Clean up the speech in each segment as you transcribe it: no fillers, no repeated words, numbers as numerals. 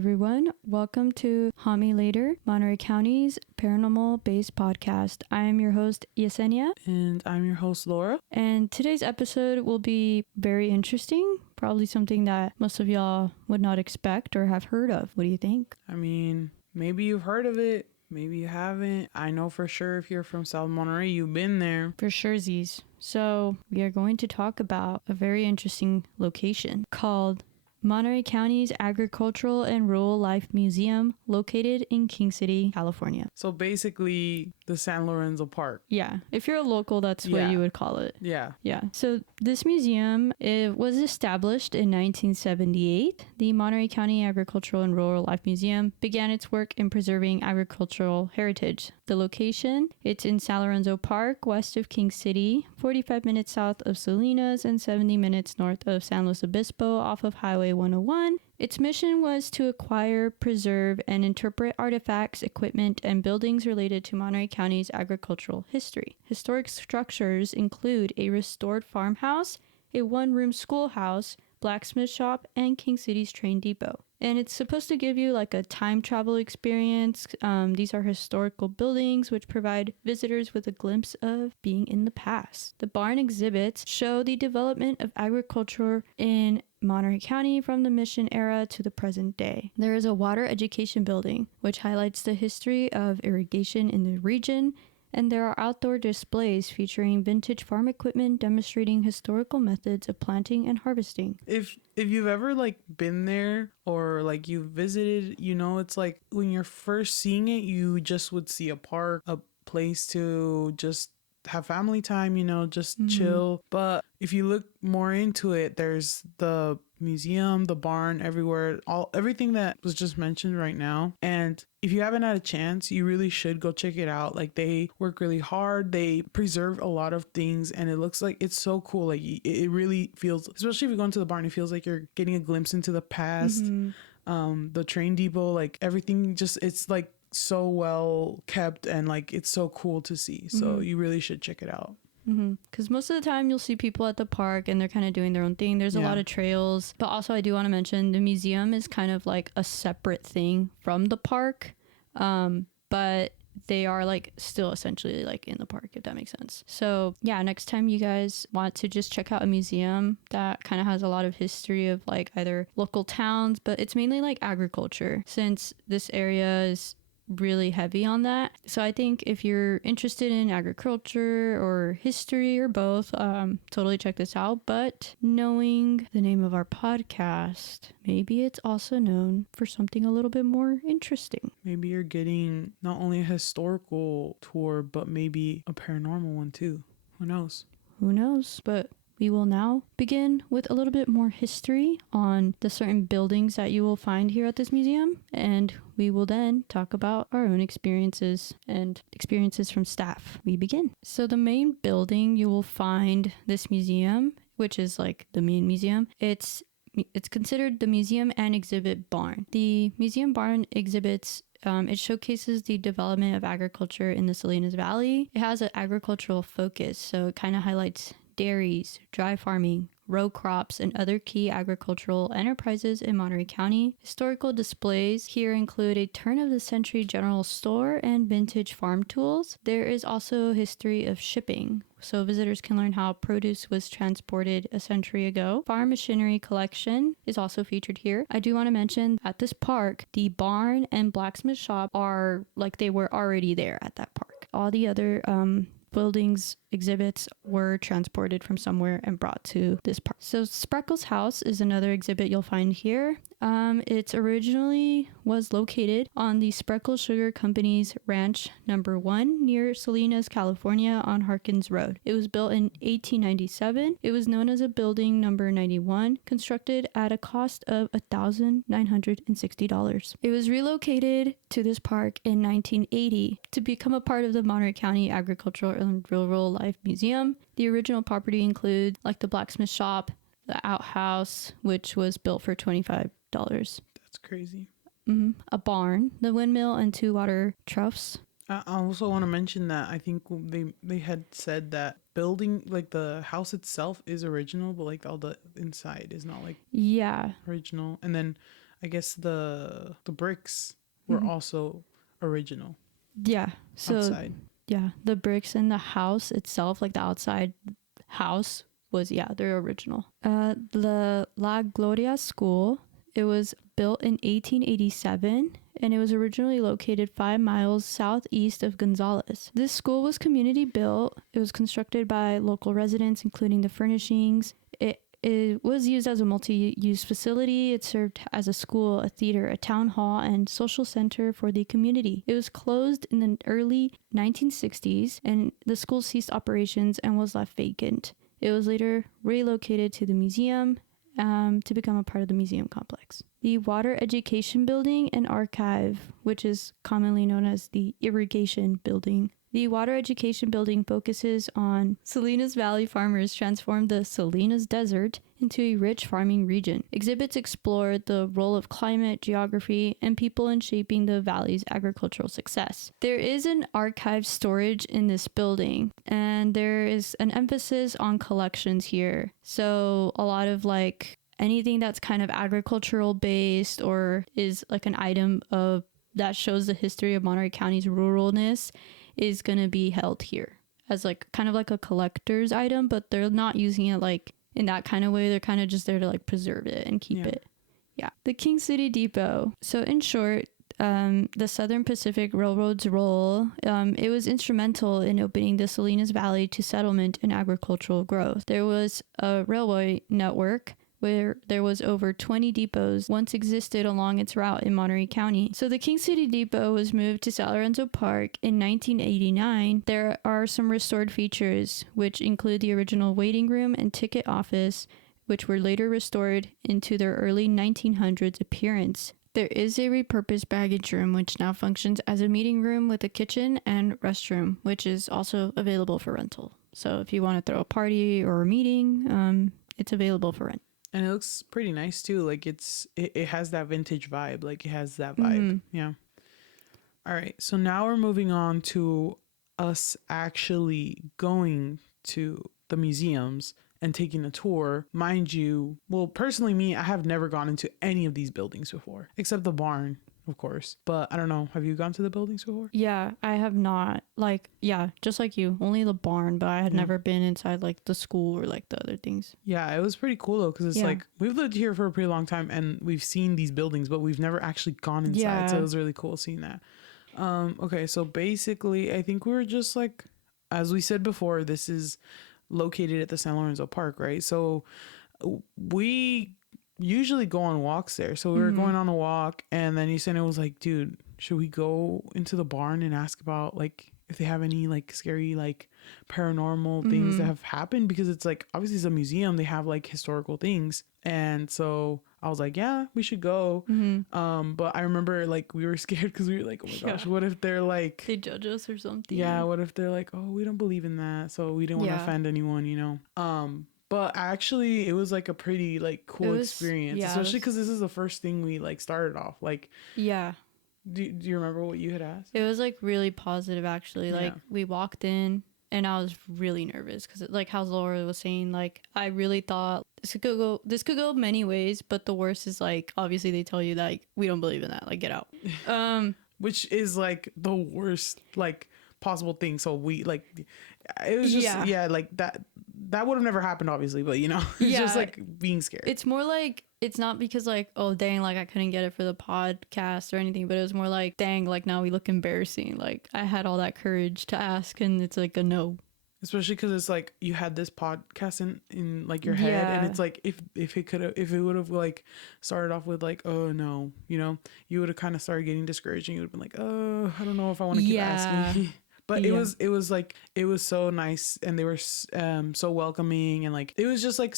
everyone. Welcome to Hami Later, Monterey County's paranormal-based podcast. I am your host, Yesenia. And I'm your host, Laura. And today's episode will be very interesting. Probably something that most of y'all would not expect or have heard of. What do you think? I mean, maybe you've heard of it. Maybe you haven't. I know for sure if you're from South Monterey, you've been there. For sure, Z's. So we are going to talk about a very interesting location called Monterey County's Agricultural and Rural Life Museum, located in King City, California. So basically, the San Lorenzo Park. Yeah, if you're a local, that's what you would call it. Yeah. Yeah. So this museum, it was established in 1978. The Monterey County Agricultural and Rural Life Museum began its work in preserving agricultural heritage. The location, it's in San Lorenzo Park, west of King City, 45 minutes south of Salinas, and 70 minutes north of San Luis Obispo off of Highway 101. Its mission was to acquire, preserve, and interpret artifacts, equipment, and buildings related to Monterey County's agricultural history. Historic structures include a restored farmhouse, a one-room schoolhouse, blacksmith shop, and King City's train depot. And it's supposed to give you like a time travel experience. These are historical buildings which provide visitors with a glimpse of being in the past. The barn exhibits show the development of agriculture in Monterey County from the Mission era to the present day. There is a water education building which highlights the history of irrigation in the region, and there are outdoor displays featuring vintage farm equipment demonstrating historical methods of planting and harvesting. If you've ever been there or you visited, it's like when you're first seeing it, you just would see a park, a place to just have family time, just chill. But if you look more into it, there's the museum, the barn, everything that was just mentioned right now. And if you haven't had a chance, you really should go check it out. They work really hard. They preserve a lot of things, and it looks like it's so cool. It really feels, especially if you go into the barn, it feels like you're getting a glimpse into the past. The train depot, everything, just it's so well kept, and it's so cool to see. So you really should check it out. Because most of the time you'll see people at the park and they're kind of doing their own thing. There's a lot of trails, but also I do want to mention the museum is kind of like a separate thing from the park, but they are still essentially in the park, if that makes sense. So yeah, next time you guys want to just check out a museum that kind of has a lot of history of either local towns, but it's mainly agriculture, since this area is really heavy on that. So I think if you're interested in agriculture or history or both, totally check this out. But knowing the name of our podcast, maybe it's also known for something a little bit more interesting. Maybe you're getting not only a historical tour, but maybe a paranormal one too. Who knows? Who knows? But we will now begin with a little bit more history on the certain buildings that you will find here at this museum, and we will then talk about our own experiences and experiences from staff. We begin. So the main building you will find this museum, which is the main museum, it's considered the museum and exhibit barn. The museum barn exhibits it showcases the development of agriculture in the Salinas Valley. It has an agricultural focus, so it kind of highlights dairies, dry farming, row crops, and other key agricultural enterprises in Monterey County. Historical displays here include a turn-of-the-century general store and vintage farm tools. There is also a history of shipping, so visitors can learn how produce was transported a century ago. Farm machinery collection is also featured here. I do want to mention at this park, the barn and blacksmith shop are they were already there at that park. All the other buildings, exhibits were transported from somewhere and brought to this park. So Spreckles House is another exhibit you'll find here. It originally was located on the Spreckles Sugar Company's Ranch Number 1 near Salinas, California on Harkins Road. It was built in 1897. It was known as a building number 91, constructed at a cost of $1,960. It was relocated to this park in 1980 to become a part of the Monterey County Agricultural and Rural Life Museum. The original property includes the blacksmith shop, the outhouse, which was built for $25. That's crazy. A barn, the windmill, and 2 water troughs. I also want to mention that I think they had said that building, the house itself is original, but all the inside is not original. And then I guess the bricks were also original Yeah. So outside. yeah, the bricks in the house itself, like the outside house, was, yeah, they're original. The La Gloria School, it was built in 1887 and it was originally located 5 miles southeast of Gonzales. This school was community built. It was constructed by local residents, including the furnishings. It was used as a multi-use facility. It served as a school, a theater, a town hall, and social center for the community. It was closed in the early 1960s, and the school ceased operations and was left vacant. It was later relocated to the museum to become a part of the museum complex. The Water Education Building and Archive, which is commonly known as the Irrigation Building. The Water Education Building focuses on Salinas Valley farmers transformed the Salinas Desert into a rich farming region. Exhibits explored the role of climate, geography, and people in shaping the valley's agricultural success. There is an archive storage in this building, and there is an emphasis on collections here. So a lot of like anything that's kind of agricultural based or is like an item of that shows the history of Monterey County's ruralness is going to be held here as like kind of like a collector's item, but they're not using it like in that kind of way. They're kind of just there to like preserve it and keep it. Yeah. The King City Depot. So in short, the Southern Pacific Railroad's role, it was instrumental in opening the Salinas Valley to settlement and agricultural growth. There was a railway network where there was over 20 depots once existed along its route in Monterey County. So the King City Depot was moved to San Lorenzo Park in 1989. There are some restored features, which include the original waiting room and ticket office, which were later restored into their early 1900s appearance. There is a repurposed baggage room, which now functions as a meeting room with a kitchen and restroom, which is also available for rental. So if you want to throw a party or a meeting, it's available for rent. And it looks pretty nice too. Like it has that vintage vibe. Like it has that vibe. Yeah. All right. So now we're moving on to us actually going to the museums and taking a tour. Mind you, well, personally me, I have never gone into any of these buildings before, except the barn, of course. But I don't know. Have you gone to the buildings before? Yeah, I have not. Like, yeah, just like you, only the barn, but I had never been inside like the school or like the other things. Yeah, it was pretty cool though, because it's like we've lived here for a pretty long time and we've seen these buildings, but we've never actually gone inside. Yeah. So it was really cool seeing that. Okay, so basically, I think we were just like, as we said before, this is located at the San Lorenzo Park, right? So we usually go on walks there. So we were going on a walk, and then Yesenia was like, dude, should we go into the barn and ask about like if they have any like scary like paranormal things that have happened? Because it's like, obviously it's a museum, they have like historical things. And so I was like, yeah, we should go. But I remember like we were scared because we were like, oh my gosh, what if they're like, they judge us or something? Yeah, what if they're like, oh, we don't believe in that, so we didn't want to offend anyone, you know? But actually it was like a pretty like cool experience, especially because this is the first thing we like started off like. Yeah. Do you remember what you had asked? It was like really positive actually. Like we walked in and I was really nervous because like how Laura was saying, like I really thought this could go many ways, but the worst is like obviously they tell you that like we don't believe in that, like get out. Which is like the worst like possible thing. So we like it was just like that would have never happened obviously, but you know, it's just like being scared. It's more like it's not because like, oh dang, like I couldn't get it for the podcast or anything, but it was more like, dang, like now we look embarrassing. Like I had all that courage to ask and it's like a no. Especially because it's like you had this podcast in like your head, and it's like if it would have like started off with like, oh no, you know, you would have kind of started getting discouraged and you would have been like, oh, I don't know if I want to keep asking. But it was like, it was so nice, and they were so welcoming, and like it was just like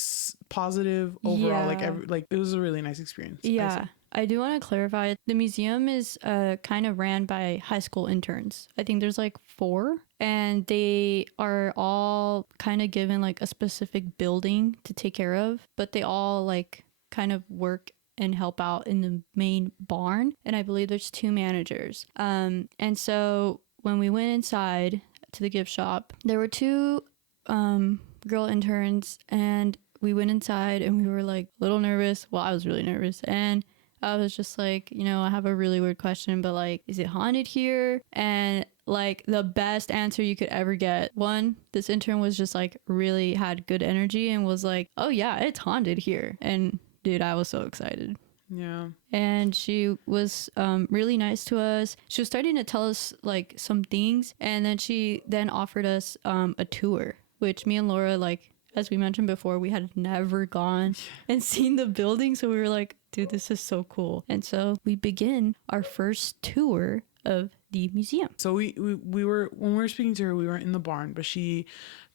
positive overall. Like it was a really nice experience. Yeah. I do want to clarify, the museum is kind of ran by high school interns. I think there's like 4, and they are all kind of given like a specific building to take care of, but they all like kind of work and help out in the main barn. And I believe there's 2 managers. And so when we went inside to the gift shop, there were 2 girl interns, and we went inside and we were like a little nervous. Well, I was really nervous, and I was just like, you know, I have a really weird question, but like, is it haunted here? And like the best answer you could ever get. One, this intern was just like really had good energy and was like, oh yeah, it's haunted here. And dude, I was so excited. Yeah. And she was really nice to us. She was starting to tell us like some things, and then she then offered us a tour, which me and Laura, like as we mentioned before, we had never gone and seen the building, so we were like, dude, this is so cool. And so we begin our first tour of the museum. So we were, when we were speaking to her, we weren't in the barn, but she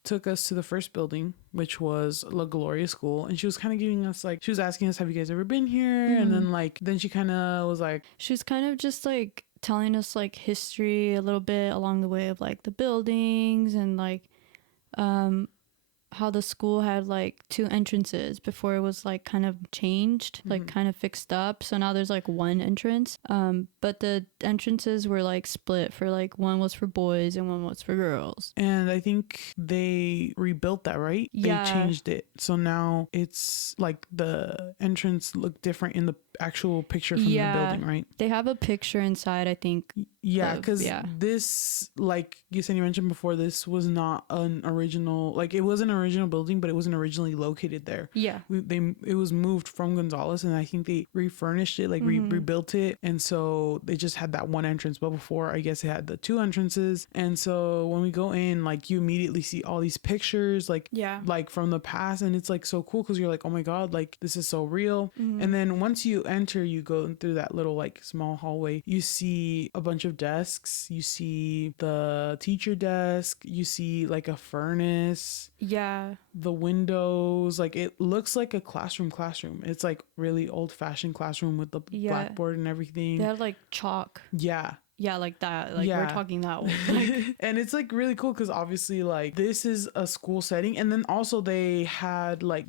took us to the first building, which was La Gloria School, and she was kind of giving us like, she was asking us, have you guys ever been here? And then she kind of was like, she was kind of just like telling us like history a little bit along the way of like the buildings and like how the school had like two entrances before it was like kind of changed, like kind of fixed up. So now there's like one entrance. But the entrances were like split for like one was for boys and one was for girls. and I think they rebuilt that, right? Yeah. They changed it. So now it's like the entrance looked different in the actual picture from the building, right? They have a picture inside, I think. Yeah, because this, like you said, you mentioned before, this was not an original, like it was an original building, but it wasn't originally located there. Yeah. It was moved from Gonzales, and I think they refurnished it, like rebuilt it, and so they just had that one entrance. But before, I guess it had the two entrances, and so when we go in, like you immediately see all these pictures, like like from the past, and it's like so cool because you're like, oh my god, like this is so real. And then once you enter, you go through that little like small hallway, you see a bunch of desks, you see the teacher desk, you see like a furnace, the windows, like it looks like a classroom. It's like really old-fashioned classroom with the blackboard and everything. They had like chalk. Yeah, like that. Like we're talking that old. Like. And it's like really cool because obviously like this is a school setting, and then also they had like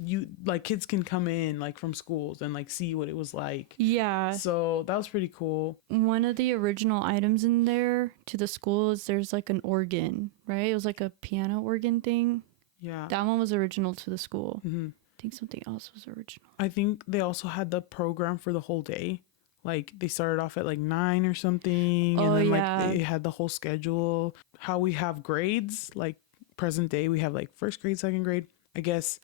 kids can come in like from schools and like see what it was like. Yeah. So that was pretty cool. One of the original items in there to the school is there's like an organ, right? It was like a piano organ thing. Yeah. That one was original to the school. I think something else was original. I think they also had the program for the whole day. Like they started off at like 9 or something, and then like they had the whole schedule. How we have grades, like present day, we have like first grade, second grade. I guess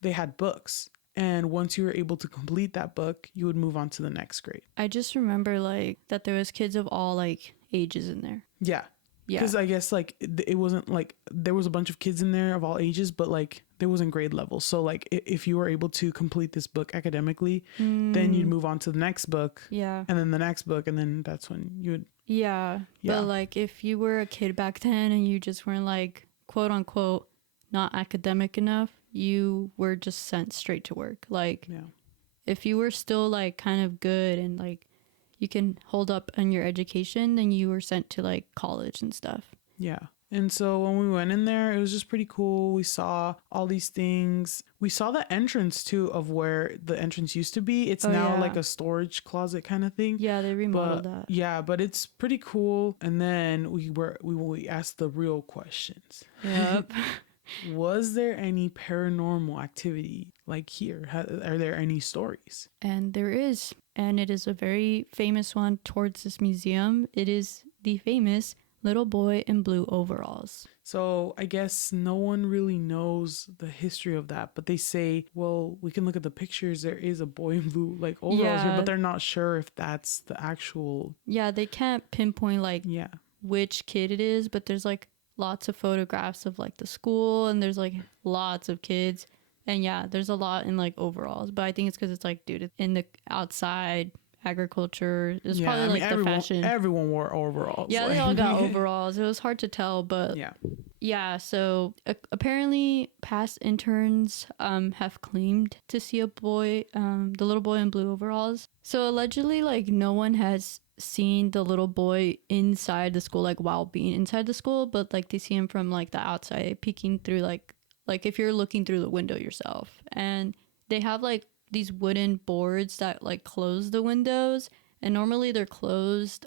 they had books, and once you were able to complete that book, you would move on to the next grade. I just remember like that there was kids of all like ages in there. Yeah. Because I guess like it wasn't like there was a bunch of kids in there of all ages, but like there wasn't grade level. So like if you were able to complete this book academically, then you'd move on to the next book. Yeah. And then the next book, and then that's when you would. Yeah. But like if you were a kid back then and you just weren't like quote unquote not academic enough, you were just sent straight to work. Like if you were still like kind of good and like you can hold up on your education, then you were sent to like college and stuff. Yeah. And so when we went in there, it was just pretty cool. We saw all these things. We saw the entrance too of where the entrance used to be. It's now like a storage closet kind of thing. Yeah, they remodeled that. Yeah, but it's pretty cool. And then we asked the real questions. Yep. Was there any paranormal activity like here? Are there any stories? And there is. And it is a very famous one towards this museum. It is the famous little boy in blue overalls. So I guess no one really knows the history of that, but they say, well, we can look at the pictures. There is a boy in blue like overalls here, but they're not sure if that's the actual. Yeah, they can't pinpoint like which kid it is, but there's like lots of photographs of like the school, and there's like lots of kids. And yeah, there's a lot in like overalls, but I think it's because it's like, dude, in the outside agriculture, it's probably like the fashion. Everyone wore overalls. Yeah, they all got overalls. It was hard to tell, but yeah. So apparently, past interns have claimed to see a boy, the little boy in blue overalls. So allegedly, like no one has seen the little boy inside the school, like while being inside the school, but like they see him from like the outside, peeking through like if you're looking through the window yourself. And they have like these wooden boards that like close the windows, and normally they're closed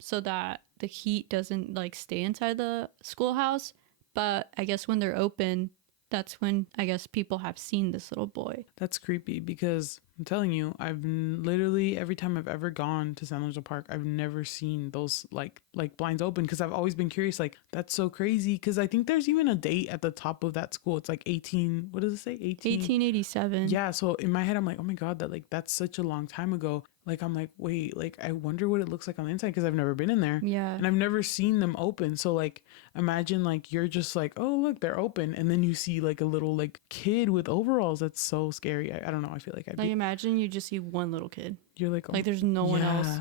so that the heat doesn't like stay inside the schoolhouse, but I guess when they're open, that's when I guess people have seen this little boy. That's creepy because I'm telling you, literally every time I've ever gone to San Lorenzo Park, I've never seen those like blinds open because I've always been curious. Like that's so crazy because I think there's even a date at the top of that school. It's like 18. What does it say? 1887. Yeah. So in my head, I'm like, oh my god, that's such a long time ago. Like I'm like, wait, like I wonder what it looks like on the inside because I've never been in there. Yeah. And I've never seen them open. So like imagine like you're just like, oh look, they're open, and then you see like a little like kid with overalls. That's so scary. I don't know. I feel like I'd Like be, imagine you just see one little kid. you're like, oh, Like there's no one else. yeah.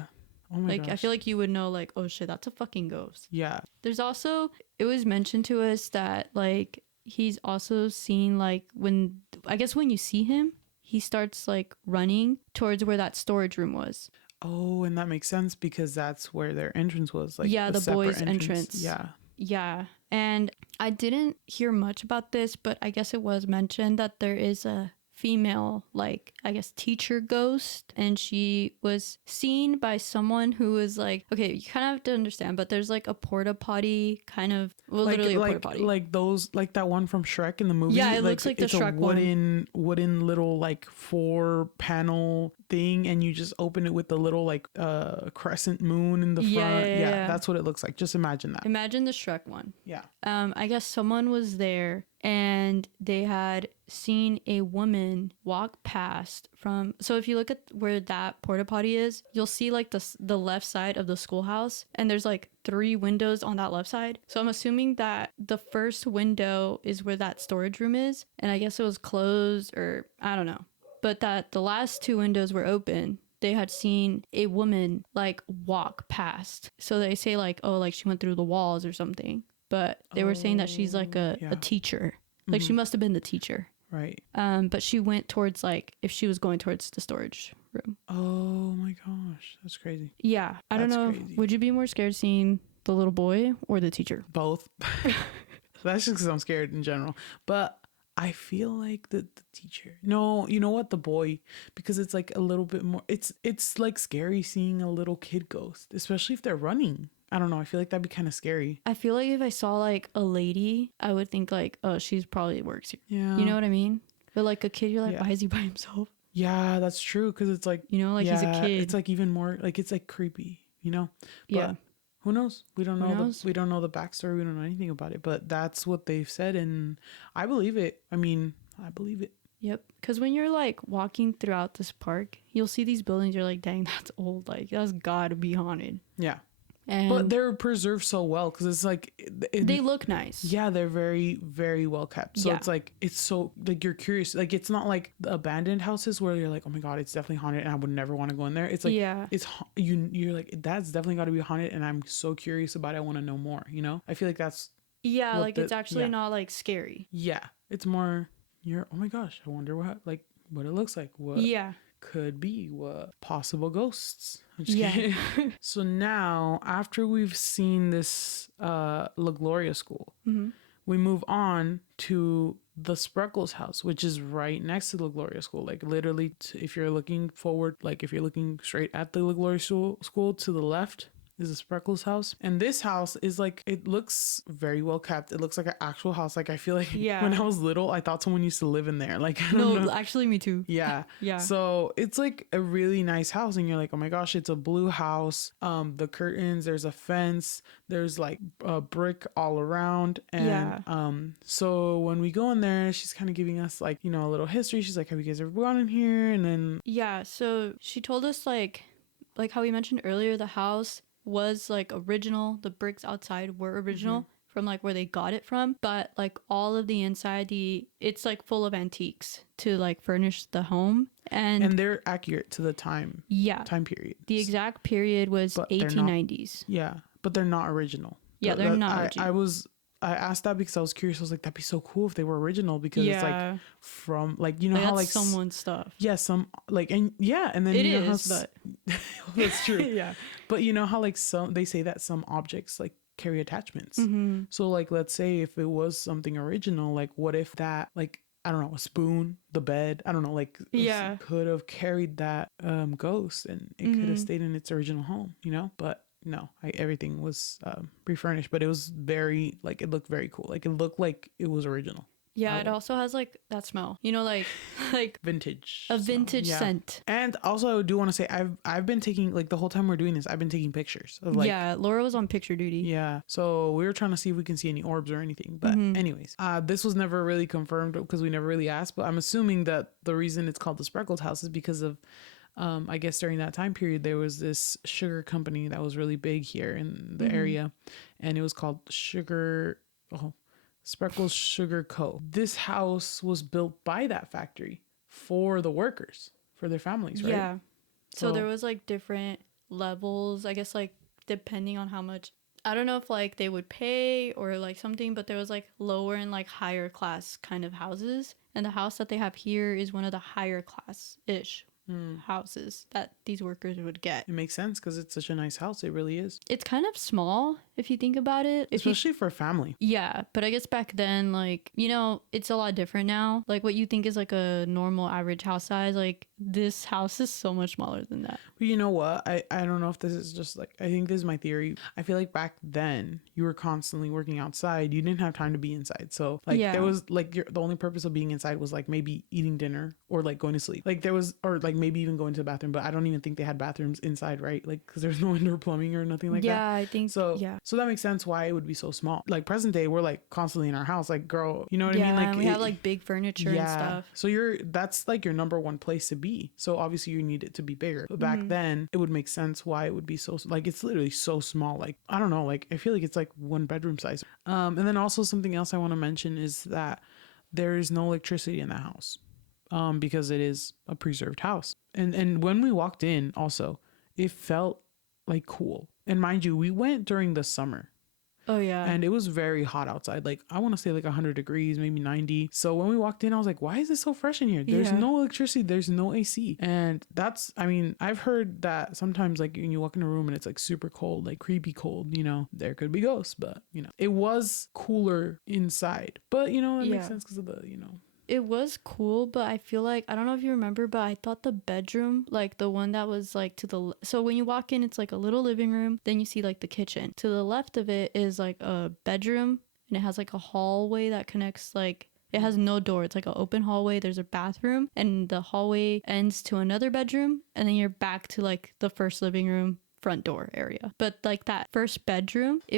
Oh my Like gosh. I feel like you would know like, oh shit, that's a fucking ghost. Yeah. There's also, it was mentioned to us that like he's also seen like when, I guess when you see him, he starts like running towards where that storage room was. Oh, and that makes sense because that's where their entrance was. Like Yeah, the separate boys' entrance. Yeah. Yeah. And I didn't hear much about this, but I guess it was mentioned that there is a female, like, I guess, teacher ghost. And she was seen by someone who was like, okay, you kind of have to understand, but there's like a porta potty kind of, well, Like, literally a porta potty. like those, like that one from Shrek in the movie. Yeah, it looks like the it's Shrek a wooden little like 4-panel thing, and you just open it with the little like crescent moon in the front. Yeah, that's what it looks like. Just imagine that. Imagine the Shrek one. Yeah. I guess someone was there and they had seen a woman walk past from, so if you look at where that porta potty is, you'll see like the left side of the schoolhouse, and there's like 3 windows on that left side. So I'm assuming that the first window is where that storage room is, and I guess it was closed, or I don't know, but that the last 2 windows were open. They had seen a woman like walk past, so they say like, oh, like she went through the walls or something, but they were saying that she's like a teacher. Like she must have been the teacher. Right. But she went towards like, if she was going towards the storage room. Oh my gosh. That's crazy. Yeah. I don't know. Crazy. Would you be more scared seeing the little boy or the teacher? Both. That's just because I'm scared in general. But I feel like the teacher. No, you know what? The boy, because it's like a little bit more. It's like scary seeing a little kid ghost, especially if they're running. I don't know. I feel like that'd be kind of scary. I feel like if I saw like a lady, I would think like, oh, she's probably works here. Yeah. You know what I mean? But like a kid, you're like, why is he by himself? Yeah, that's true. Because it's like, you know, like he's a kid. It's like even more like it's like creepy. You know. But yeah. Who knows? We don't know. We don't know the backstory. We don't know anything about it. But that's what they've said, and I believe it. I mean, I believe it. Yep. Because when you're like walking throughout this park, you'll see these buildings. You're like, dang, that's old. Like that's gotta be haunted. Yeah. And but they're preserved so well because it's like they look nice. Yeah, they're very, very well kept. So it's like it's so like you're curious. Like it's not like the abandoned houses where you're like, oh my god, it's definitely haunted, and I would never want to go in there. It's like you're like, that's definitely got to be haunted, and I'm so curious about it. I want to know more. You know, I feel like that's like it's actually not like scary. Yeah, it's more you're oh my gosh, I wonder what it looks like. What could be, what possible ghosts. So now after we've seen this La Gloria school, we move on to the Spreckles house, which is right next to La Gloria school. Like literally if you're looking forward, like if you're looking straight at the La Gloria school, to the left is the Spreckles house. And this house is like, it looks very well kept. It looks like an actual house. Like I feel like when I was little, I thought someone used to live in there. Like actually me too. Yeah. So it's like a really nice house, and you're like, oh my gosh, it's a blue house. The curtains, there's a fence, there's like a brick all around. And so when we go in there, she's kind of giving us like, you know, a little history. She's like, have you guys ever gone in here? And then so she told us like how we mentioned earlier, the house was like original. The bricks outside were original from like where they got it from, but like all of the inside, it's like full of antiques to like furnish the home, and they're accurate to the time period. The exact period was 1890s. But they're not original. They're not original. I asked that because I was curious. I was like, that'd be so cool if they were original, because it's like from like, you know, how like someone's stuff. Yeah, some like, and then it you know is, but that's true. But you know how like they say that some objects like carry attachments. So like, let's say if it was something original, like what if that, like, I don't know, a spoon, the bed, I don't know, like could have carried that ghost, and it could have stayed in its original home, you know? But no, everything was refurnished, but it was very, like, it looked very cool. Like, it looked like it was original. Yeah, it also has like that smell. You know, like like vintage. a vintage scent. And also, I do want to say I've been taking, like, the whole time we're doing this, I've been taking pictures of, like, yeah, Laura was on picture duty. Yeah, so we were trying to see if we can see any orbs or anything. But anyways, this was never really confirmed because we never really asked. But I'm assuming that the reason it's called the Speckled House is because of, I guess during that time period, there was this sugar company that was really big here in the area, and it was called Spreckles Sugar Co. This house was built by that factory for the workers, for their families, right? Yeah. So there was like different levels, I guess, like depending on how much, I don't know if like they would pay or like something, but there was like lower and like higher class kind of houses. And the house that they have here is one of the higher class ish houses that these workers would get. It makes sense because it's such a nice house. It really is. It's kind of small if you think about it. Especially for a family. Yeah, but I guess back then, like, you know, it's a lot different now. Like what you think is like a normal average house size, like this house is so much smaller than that. But you know what? I don't know if this is just like, I think this is my theory. I feel like back then you were constantly working outside. You didn't have time to be inside. So like there was like the only purpose of being inside was like maybe eating dinner or like going to sleep. Like there was, or like maybe even going to the bathroom, but I don't even think they had bathrooms inside, right? Like because there's no indoor plumbing or nothing like that. Yeah, I think so. Yeah. So that makes sense why it would be so small. Like present day, we're like constantly in our house. Like girl, you know what I mean? Like we have like big furniture and stuff. So that's like your number one place to be. So obviously you need it to be bigger. But back then it would make sense why it would be so, like, it's literally so small. Like I don't know. Like I feel like it's like one bedroom size. And then also something else I want to mention is that there is no electricity in the house. Because it is a preserved house. And when we walked in also, it felt like cool. And mind you, we went during the summer. Oh yeah. And it was very hot outside. Like I want to say like 100 degrees, maybe 90. So when we walked in, I was like, why is it so fresh in here? There's no electricity. There's no AC. And that's, I mean, I've heard that sometimes like when you walk in a room and it's like super cold, like creepy cold, you know, there could be ghosts, but you know, it was cooler inside. But you know, it makes sense because of the, you know. It was cool, but I feel like, I don't know if you remember, but I thought the bedroom, like the one that was like so when you walk in, it's like a little living room, then you see like the kitchen. To the left of it is like a bedroom, and it has like a hallway that connects, like, it has no door. It's like an open hallway. There's a bathroom, and the hallway ends to another bedroom, and then you're back to like the first living room front door area. But like that first bedroom, I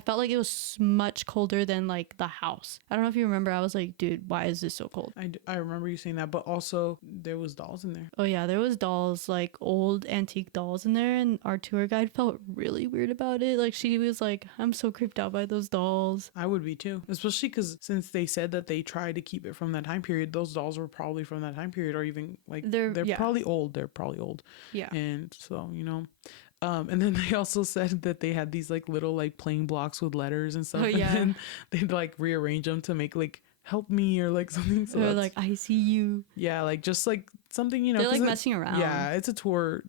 felt like it was much colder than like the house. I don't know if you remember, I was like, dude, why is this so cold? I remember you saying that, but also there was dolls in there. Oh yeah, there was dolls, like old antique dolls in there, and our tour guide felt really weird about it. Like she was like, I'm so creeped out by those dolls. I would be too, especially because since they said that they tried to keep it from that time period, those dolls were probably from that time period, or even like they're probably old. They're probably old. Yeah. And so, you know, and then they also said that they had these like little like plain blocks with letters and stuff. Oh, yeah. And then they'd like rearrange them to make like help me or like something. So or like I see you. Yeah, like just like something, you know. They're like messing around. Yeah, it's a tour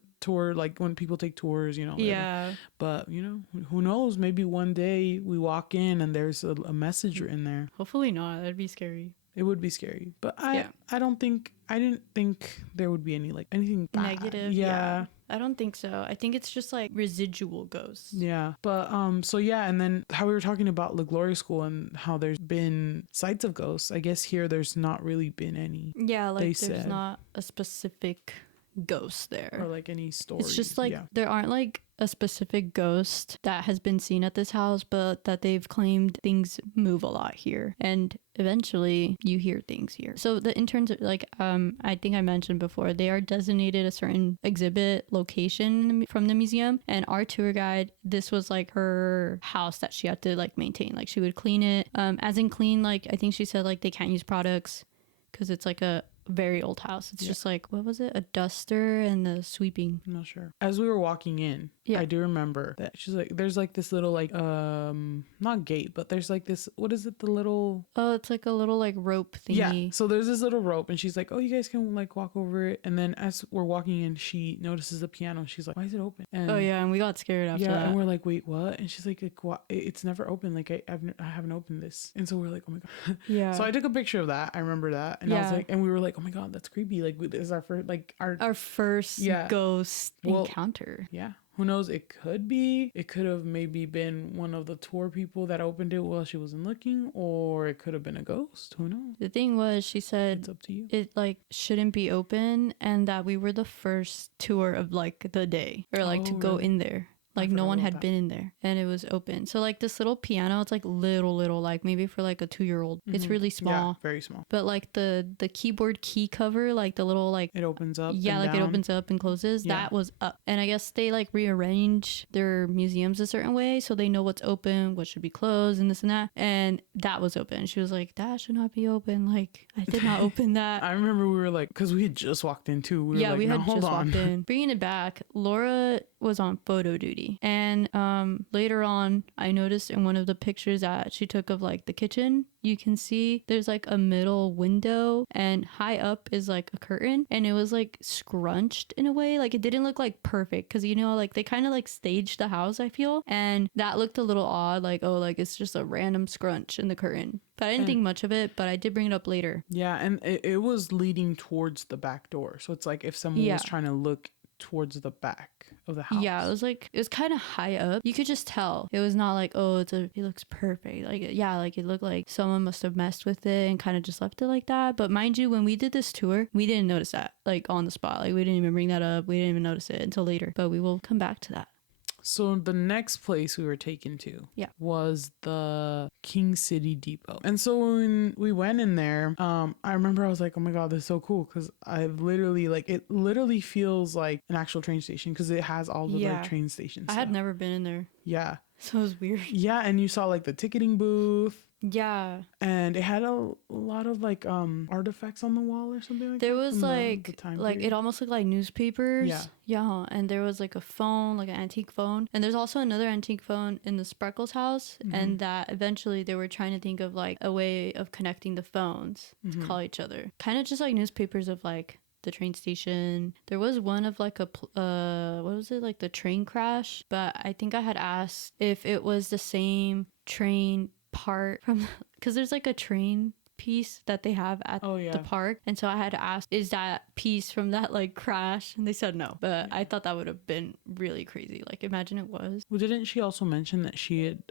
like when people take tours, you know. Yeah. But you know, who knows? Maybe one day we walk in and there's a message in there. Hopefully not. That'd be scary. It would be scary, but I didn't think there would be anything bad. Negative. Yeah. I don't think so. I think it's just like residual ghosts. Yeah. But so yeah, and then how we were talking about La Gloria School and how there's been sights of ghosts. I guess here there's not really been any. Yeah, like there's not a specific ghost there. Or like any story. It's just like there aren't like a specific ghost that has been seen at this house, but that they've claimed things move a lot here, and eventually you hear things here. So the interns, like I think I mentioned before, they are designated a certain exhibit location from the museum, and our tour guide, this was like her house that she had to like maintain. Like she would clean it, as in clean, like I think she said like they can't use products because it's like a very old house. It's just like, what was it, a duster and the sweeping. I'm not sure. As we were walking in, I do remember that she's like, there's like this little like not gate, but there's like this, what is it, the little, oh, it's like a little like rope thingy. Yeah, so there's this little rope, and she's like, oh, you guys can like walk over it. And then as we're walking in, she notices the piano. She's like, why is it open? And oh yeah, and we got scared after that. And we're like, wait, what? And she's like what? It's never open. Like I haven't opened this. And so we're like, oh my god. Yeah. So I took a picture of that. I remember that, and I was like, and we were like, oh my god, that's creepy. Like this is our first, like our first ghost encounter. Yeah. who knows? It could have maybe been one of the tour people that opened it while she wasn't looking, or it could have been a ghost. Who knows? The thing was, she said It's up to you. it like shouldn't be open, and that we were the first tour of like the day, or like to go really? in there. Like no forgot one about had that. been in there, and it was open. So like this little piano, it's like little, like maybe for like a 2-year-old. It's Mhm. really small. Yeah, very small. But like the keyboard key cover, like the little like It opens up. yeah, and like it down. opens up and closes. Yeah. That was up, and I guess they like rearrange their museums a certain way so they know what's open, what should be closed, and this and that. And that was open. She was like, "That should not be open. Like I did not open that." I remember we were like, because we had just walked in too. We were Yeah, like, we "Now, had hold just on." walked in. Bringing it back, Laura was on photo duty, and later on, I noticed in one of the pictures that she took of like the kitchen, you can see there's like a middle window, and high up is like a curtain, and it was like scrunched in a way. Like it didn't look like perfect because you know, like they kind of like staged the house, I feel, and that looked a little odd. Like, oh, like it's just a random scrunch in the curtain. But I didn't think much of it, but I did bring it up later. Yeah, and it was leading towards the back door. So it's like if someone was trying to look towards the back of the house. Yeah, it was kind of high up. You could just tell. It was not like, oh, it looks perfect. Like, yeah, like it looked like someone must have messed with it and kind of just left it like that. But mind you, when we did this tour, we didn't notice that, like on the spot. Like we didn't even bring that up. We didn't even notice it until later. But we will come back to that. So the next place we were taken to was the King City Depot. And so when we went in there, I remember I was like, oh my God, this is so cool. Because I've literally, like, it literally feels like an actual train station because it has all the like train stations. I had never been in there. Yeah. So it was weird. Yeah. And you saw like the ticketing booth. Yeah. And it had a lot of like artifacts on the wall or something like there that. There was the like period. It almost looked like newspapers. Yeah. Yeah. And there was like a phone, like an antique phone. And there's also another antique phone in the Spreckles house. Mm-hmm. And that eventually they were trying to think of like a way of connecting the phones to call each other. Kind of just like newspapers of like the train station. There was one of like a what was it, like the train crash, but I think I had asked if it was the same train part from, because there's like a train piece that they have at the park, and so I had asked, is that piece from that like crash, and they said no. But I thought that would have been really crazy. Like imagine it was. Well, didn't she also mention that she had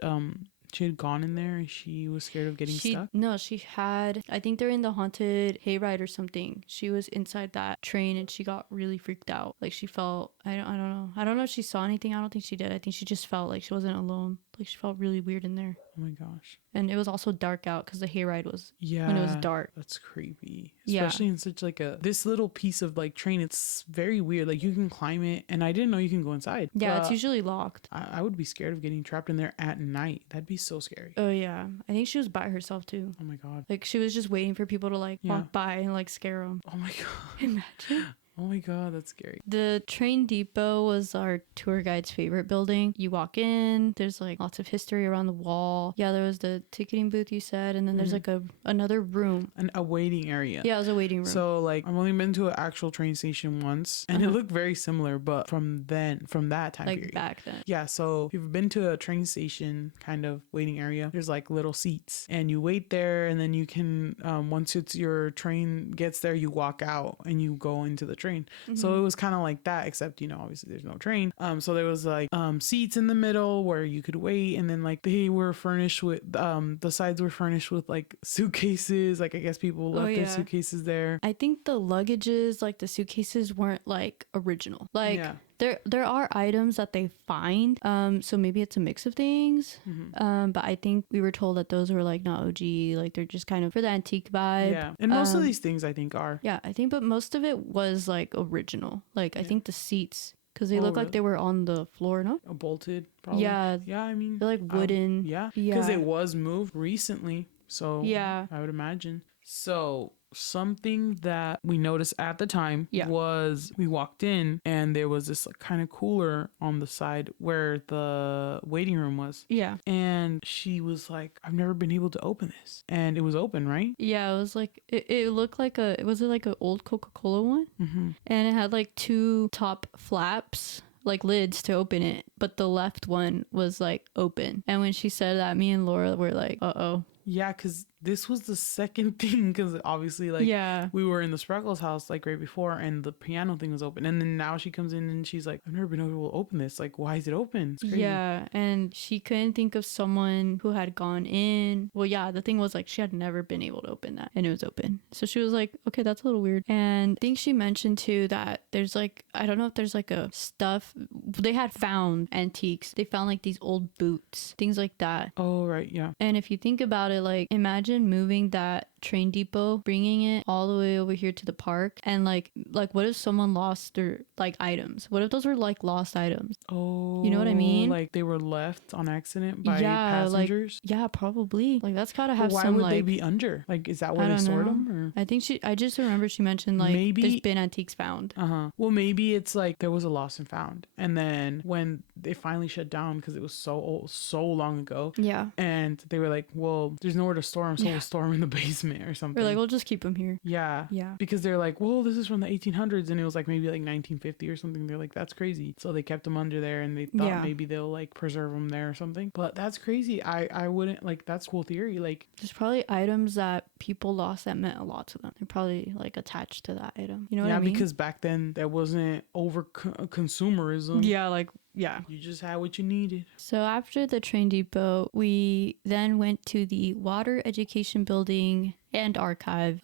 gone in there and she was scared of getting stuck? No, she had, I think they're in the haunted hayride or something. She was inside that train and she got really freaked out. Like she felt, I don't know. I don't know if she saw anything. I don't think she did. I think she just felt like she wasn't alone. Like she felt really weird in there. Oh my gosh. And it was also dark out because the hayride was when it was dark. That's creepy. Especially in such like this little piece of like train. It's very weird. Like you can climb it, and I didn't know you can go inside. Yeah, it's usually locked. I would be scared of getting trapped in there at night. That'd be so scary. Oh yeah, I think she was by herself too. Oh my God. Like she was just waiting for people to like walk by and like scare them. Oh my God. Imagine. Oh my God, that's scary. The train depot was our tour guide's favorite building. You walk in, there's like lots of history around the wall. Yeah, there was the ticketing booth you said, and then there's like another room. A waiting area. Yeah, it was a waiting room. So like I've only been to an actual train station once, and it looked very similar, but from that time period. Like back then. Yeah, so if you've been to a train station kind of waiting area, there's like little seats, and you wait there, and then you can once it's your train gets there, you walk out and you go into the train. So it was kind of like that, except obviously there's no train. So there was like seats in the middle where you could wait, and then like they were furnished with the sides were furnished with like suitcases. Like I guess people left their suitcases there. I think the luggages, like the suitcases, weren't like original. Like there are items that they find, so maybe it's a mix of things. But I think we were told that those were like not OG, like they're just kind of for the antique vibe. Yeah, and most of these things I think are. Yeah, I think, but most of it was like original. Like I think the seats, because they look like they were on the floor, no? Bolted, probably. Yeah, I mean they're like wooden. Yeah, because it was moved recently, so yeah, I would imagine. So something that we noticed at the time was we walked in and there was this like, kind of cooler on the side where the waiting room was. Yeah. And she was like, I've never been able to open this. And it was open, right? Yeah, it was like, it looked like was it like an old Coca-Cola one? And it had like two top flaps, like lids to open it, but the left one was like open. And when she said that, me and Laura were like, uh-oh. Yeah, because this was the second thing, because obviously, like, Yeah. we were in the Spreckles house, like, right before, and the piano thing was open. And then now she comes in and she's like, I've never been able to open this. Like, why is it open? It's crazy. Yeah, and she couldn't think of someone who had gone in. Well, yeah, the thing was, like, she had never been able to open that, and it was open. So she was like, okay, that's a little weird. And I think she mentioned, too, that there's, like, I don't know if there's, like, a stuff. They had found antiques. They found, like, these old boots, things like that. Oh, right, yeah. And if you think about it, like, imagine moving that train depot, bringing it all the way over here to the park, and like what if someone lost their like items? What if those were like lost items? Oh, you know what I mean? Like they were left on accident by yeah, passengers. Like, yeah, probably. Like that's gotta have Why some would like. they be under? Like, is that where I they don't stored know. them? Or? I think I just remember she mentioned like Maybe there's been antiques found. Well, maybe it's like there was a lost and found, and then when they finally shut down because it was so old, so long ago. Yeah. And they were like, well, there's nowhere to store them, so we'll store them in the basement or something. We're like, we'll just keep them here. Yeah. Yeah. Because they're like, well, this is from the 1800s, and it was like maybe like 1950 or something. They're like, that's crazy. So they kept them under there, and they thought maybe they'll like preserve them there or something. But that's crazy. I wouldn't like. That's cool theory. Like, there's probably items that people lost that meant a lot to them. They're probably like attached to that item. You know what I mean? Yeah, because back then there wasn't over consumerism. Yeah, like. Yeah. You just had what you needed. So after the train depot, we then went to the Water Education Building and Archive.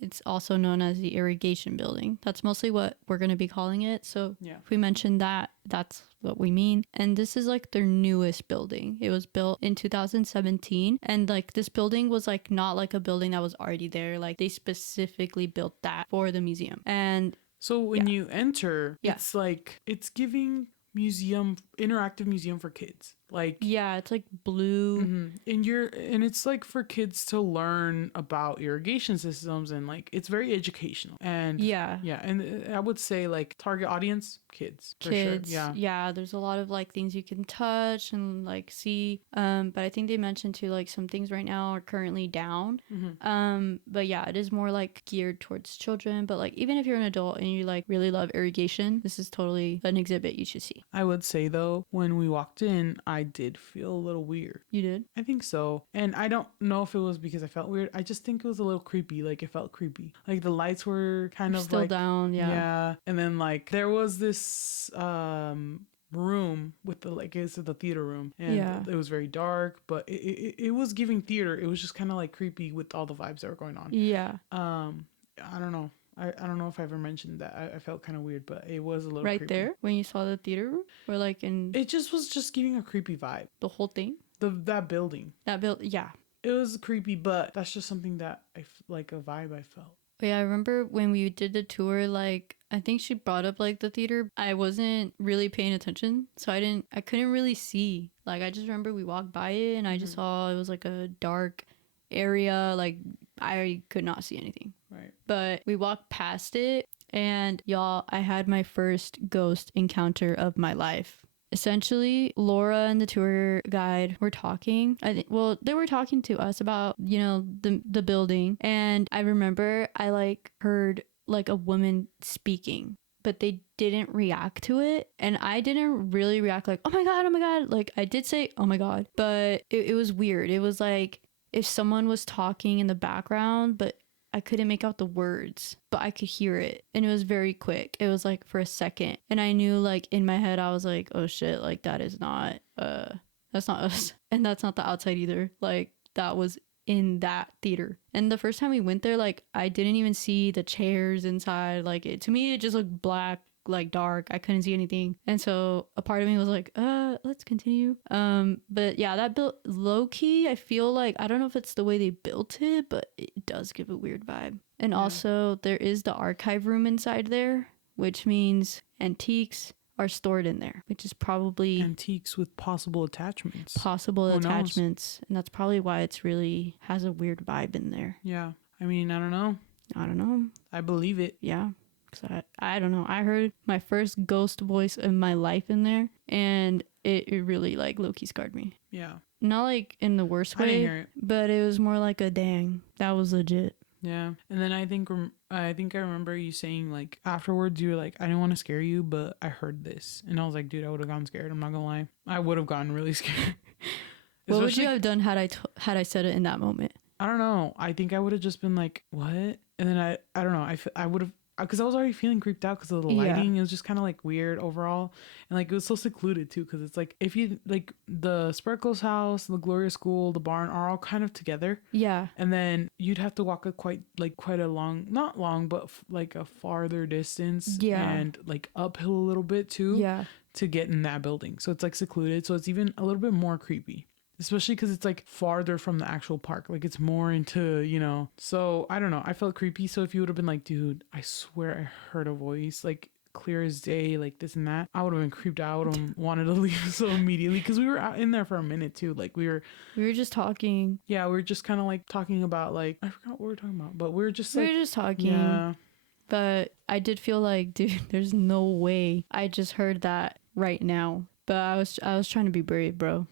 It's also known as the Irrigation Building. That's mostly what we're going to be calling it. So if we mention that, that's what we mean. And this is like their newest building. It was built in 2017. And like this building was like not like a building that was already there. Like they specifically built that for the museum. And so when you enter, it's like, it's giving interactive museum for kids. Like, yeah, it's like blue. And it's like for kids to learn about irrigation systems, and like it's very educational. And and I would say like target audience kids for sure. Yeah, there's a lot of like things you can touch and like see, but I think they mentioned too like some things right now are currently down. But yeah, it is more like geared towards children, but like even if you're an adult and you like really love irrigation, this is totally an exhibit you should see. I would say though, when we walked in, I did feel a little weird. You did? I think so. And I don't know if it was because I felt weird. I just think it was a little creepy. Like it felt creepy. Like the lights were kind of still like down. Yeah. And then like there was this room with the like it's the theater room, and it was very dark, but it was giving theater. It was just kind of like creepy with all the vibes that were going on. I don't know. I don't know if I ever mentioned that. I felt kind of weird, but it was a little right creepy. there when you saw the theater room, or like in it just was just giving a creepy vibe. The whole thing. That building. Yeah. It was creepy, but that's just something that like a vibe I felt. Yeah, I remember when we did the tour, like I think she brought up like the theater. I wasn't really paying attention, so I couldn't really see. Like I just remember we walked by it and I just saw it was like a dark area, like I could not see anything. Right. But we walked past it, and y'all, I had my first ghost encounter of my life. Essentially, Laura and the tour guide were talking. They were talking to us about, the building. And I remember I like heard like a woman speaking, but they didn't react to it. And I didn't really react like, oh my God. Like I did say, oh my God, but it was weird. It was like if someone was talking in the background, but I couldn't make out the words, but I could hear it. And it was very quick. It was like for a second. And I knew like in my head, I was like, oh shit, like that is not, that's not us. And that's not the outside either. Like that was in that theater. And the first time we went there, like I didn't even see the chairs inside. Like to me, it just looked black, like dark. I couldn't see anything. And so a part of me was like, let's continue. But yeah, that built low key, I feel like, I don't know if it's the way they built it, but it does give a weird vibe. And also there is the archive room inside there, which means antiques are stored in there, which is probably antiques with possible attachments. And that's probably why it's really has a weird vibe in there. Yeah. I mean, I don't know. I believe it. Yeah. Cause I don't know. I heard my first ghost voice in my life in there, and it really like low-key scarred me. Yeah. Not like in the worst way, I didn't hear it. but it was more like a dang, that was legit. Yeah. And then I think I remember you saying like afterwards you were like, I didn't want to scare you, but I heard this. And I was like, dude, I would have gotten scared. I'm not gonna lie. I would have gotten really scared. What would you Especially, have done had I said it in that moment? I don't know. I think I would have just been like, what? And then I don't know. I would have, because I was already feeling creeped out because of the Yeah. lighting. It was just kind of like weird overall. And like it was so secluded too. Because it's like, if you like the Sparkles house, the Gloria School, the barn are all kind of together. Yeah. And then you'd have to walk a quite a long, not long, but like a farther distance Yeah. and like uphill a little bit too Yeah. to get in that building. So it's like secluded. So it's even a little bit more creepy. Especially because it's like farther from the actual park. Like it's more into, you know. So I don't know. I felt creepy. So if you would have been like, dude, I swear I heard a voice, like clear as day, like this and that, I would have been creeped out. I would have wanted to leave so immediately because we were out in there for a minute too. Like we were just talking. yeah, we were just kind of like talking about like, I forgot what we were talking about, but we were just We like, were just talking. yeah. But I did feel like, dude, there's no way I just heard that right now. But I was trying to be brave, bro.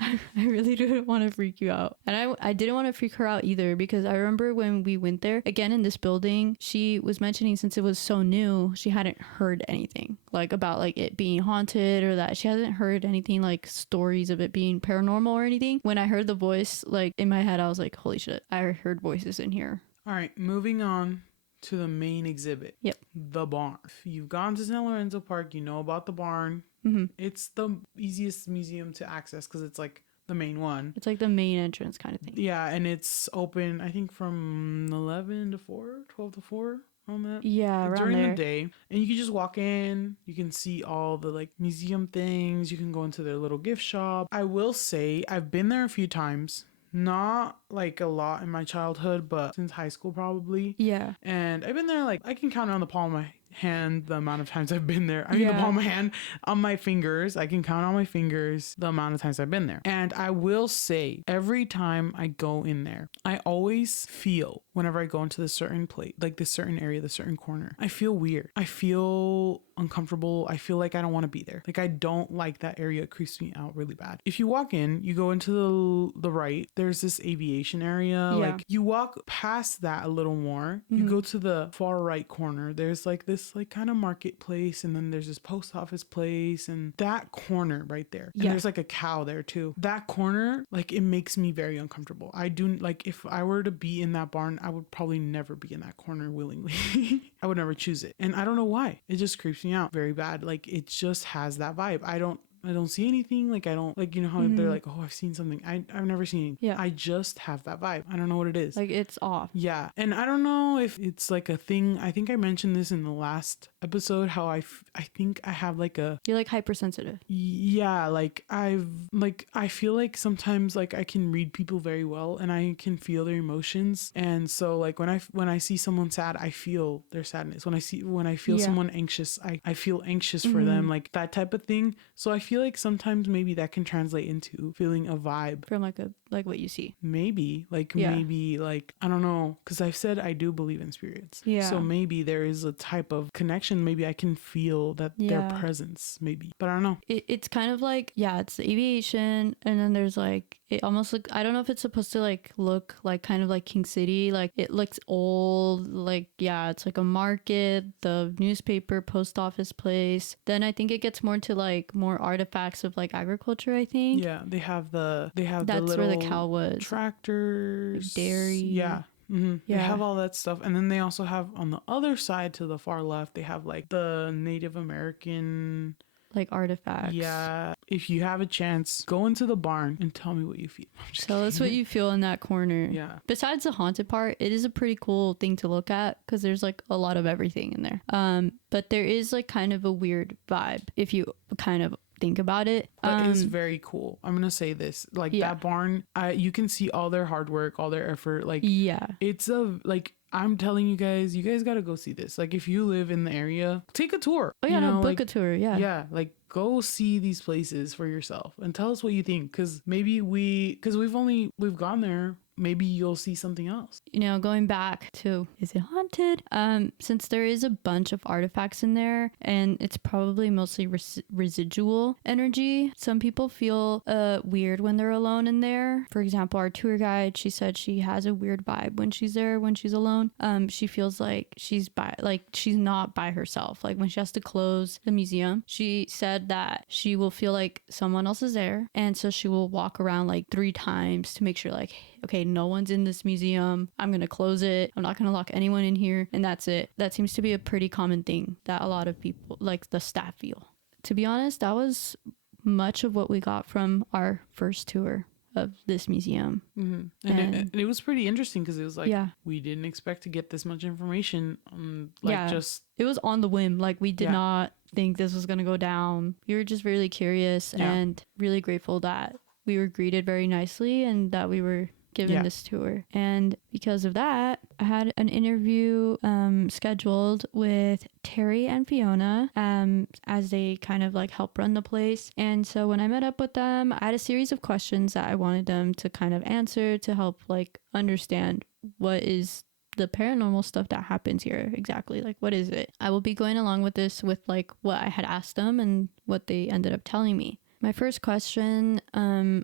I really didn't want to freak you out. And I didn't want to freak her out either, because I remember when we went there, again in this building, she was mentioning since it was so new, she hadn't heard anything like about like it being haunted or that. She hasn't heard anything like stories of it being paranormal or anything. When I heard the voice, like in my head, I was like, holy shit, I heard voices in here. All right, moving on to the main exhibit. Yep. The barn. If you've gone to San Lorenzo Park, you know about the barn. Mm-hmm. It's the easiest museum to access because it's like the main one. It's like the main entrance kind of thing. Yeah, and it's open, I think, from 11 to 4, 12 to 4 on that. Yeah, around during there. the day. And you can just walk in, you can see all the like museum things, you can go into their little gift shop. I will say I've been there a few times. Not like a lot in my childhood, but since high school probably. Yeah. And I've been there like, I can count on the palm of my hand the amount of times I've been there. I mean, Yeah. the palm of my hand on my fingers. I can count on my fingers the amount of times I've been there. And I will say, every time I go in there, I always feel, whenever I go into this certain place, like this certain area, this certain corner, I feel weird. I feel uncomfortable. I feel like I don't want to be there. Like I don't like that area. It creeps me out really bad. If you walk in, you go into the right, there's this aviation area. Yeah. Like you walk past that a little more, you go to the far right corner, there's like this like kind of marketplace, and then there's this post office place, and that corner right there. And Yeah. there's like a cow there too. That corner, like it makes me very uncomfortable. I do like, if I were to be in that barn, I would probably never be in that corner willingly. I would never choose it. And I don't know why. It just creeps me out very bad. Like it just has that vibe. I don't see anything. Like I don't, like, you know how they're like, oh, I've seen something. I've never seen anything. Yeah. I just have that vibe. I don't know what it is. Like it's off. Yeah. And I don't know if it's like a thing. I think I mentioned this in the last episode, how I think I have like a, You're like hypersensitive. yeah, like I feel like sometimes like I can read people very well and I can feel their emotions. And so like when I see someone sad, I feel their sadness. When I feel Yeah. someone anxious, I feel anxious for them, like that type of thing. So I feel like sometimes maybe that can translate into feeling a vibe. From like what you see. Maybe like Yeah. maybe like, I don't know, because I've said I do believe in spirits. Yeah. So maybe there is a type of connection. Maybe I can feel that their Yeah. presence, maybe, but I don't know. It's kind of like, yeah, it's the aviation, and then there's like, it almost look, I don't know if it's supposed to like look like kind of like King City, like it looks old, like, yeah, it's like a market, the newspaper, post office place. Then I think it gets more to like more artifacts of like agriculture, I think. Yeah, they have the That's little where the cow was. tractors, Dairy. Yeah. Mm-hmm. They Yeah. have all that stuff. And then they also have on the other side to the far left, they have like the Native American, Like artifacts. yeah. If you have a chance, go into the barn and tell me what you feel. I'm just Tell us what kidding. you feel in that corner. Yeah. Besides the haunted part, it is a pretty cool thing to look at because there's like a lot of everything in there. But there is like kind of a weird vibe if you kind of think about it. But it's very cool. I'm gonna say this, like Yeah. that barn, you can see all their hard work, all their effort. Like Yeah. it's a, like, I'm telling you guys gotta go see this. Like if you live in the area, take a tour. Oh yeah, you know, no, book like, a tour. Yeah. yeah, like go see these places for yourself and tell us what you think, because maybe we've gone there maybe you'll see something else. You know, going back to, is it haunted? Since there is a bunch of artifacts in there and it's probably mostly residual energy, some people feel weird when they're alone in there. For example, our tour guide, she said she has a weird vibe when she's there, when she's alone. She feels like she's not by herself. Like when she has to close the museum, she said that she will feel like someone else is there, and so she will walk around like 3 times to make sure like, okay, no one's in this museum. I'm gonna close it. I'm not gonna lock anyone in here, and that's it. That seems to be a pretty common thing that a lot of people, like the staff, feel. To be honest, that was much of what we got from our first tour of this museum. Mm-hmm. And it was pretty interesting because it was like, yeah, we didn't expect to get this much information. Just it was on the whim. Like we did not think this was gonna go down. We were just really curious and really grateful that we were greeted very nicely and that we were given this tour. And because of that, I had an interview scheduled with Terry and Fiona as they kind of like help run the place. And so when I met up with them, I had a series of questions that I wanted them to kind of answer to help like understand what is the paranormal stuff that happens here exactly. Like, what is it? I will be going along with this with like what I had asked them and what they ended up telling me. My first question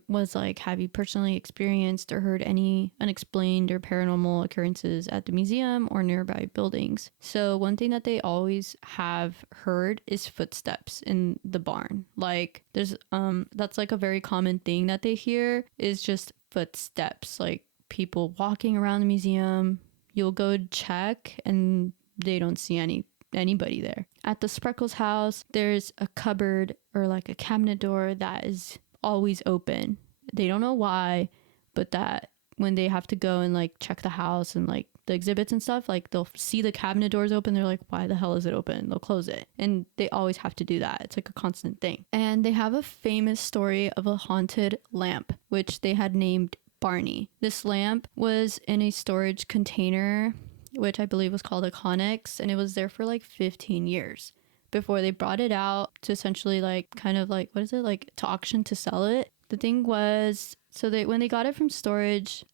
was like, have you personally experienced or heard any unexplained or paranormal occurrences at the museum or nearby buildings? So one thing that they always have heard is footsteps in the barn. Like there's that's like a very common thing that they hear is just footsteps, like people walking around the museum. You'll go check and they don't see anybody there. At the Spreckles house, there's a cupboard or like a cabinet door that is always open. They don't know why, but that when they have to go and like check the house and like the exhibits and stuff, like they'll see the cabinet doors open. They're like, why the hell is it open? They'll close it. And they always have to do that. It's like a constant thing. And they have a famous story of a haunted lamp, which they had named Barney. This lamp was in a storage container, which I believe was called a Connex, and it was there for like 15 years before they brought it out to essentially like kind of like, what is it, like to auction to sell it. The thing was, so when they got it from storage,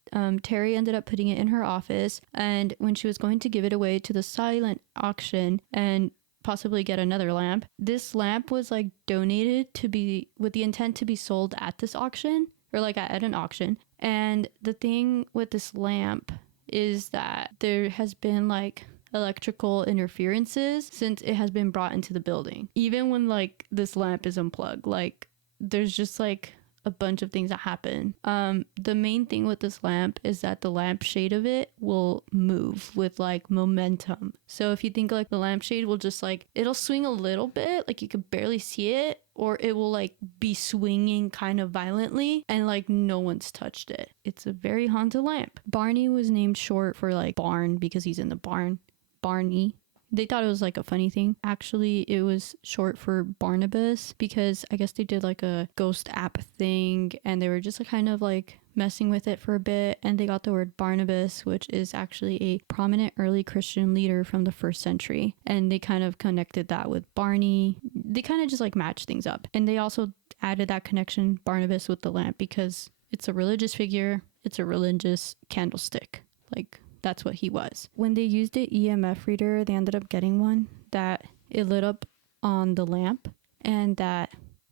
Terry ended up putting it in her office, and when she was going to give it away to the silent auction and possibly get another lamp, this lamp was like donated to be with the intent to be sold at this auction or like at an auction. And the thing with this lamp is that there has been like electrical interferences since it has been brought into the building. Even when like this lamp is unplugged, like there's just like a bunch of things that happen. The main thing with this lamp is that the lampshade of it will move with like momentum. So if you think like the lampshade will just like, it'll swing a little bit, like you could barely see it, or it will like be swinging kind of violently and like no one's touched it. It's a very haunted lamp. Barney was named short for like barn because he's in the barn. Barney. They thought it was like a funny thing. Actually, it was short for Barnabas because I guess they did like a ghost app thing and they were just kind of like messing with it for a bit, and they got the word Barnabas, which is actually a prominent early Christian leader from the 1st century. And they kind of connected that with Barney. They kind of just like matched things up. And they also added that connection, Barnabas, with the lamp because it's a religious figure. It's a religious candlestick. Like, that's what he was. When they used the EMF reader, they ended up getting one that it lit up on the lamp, and that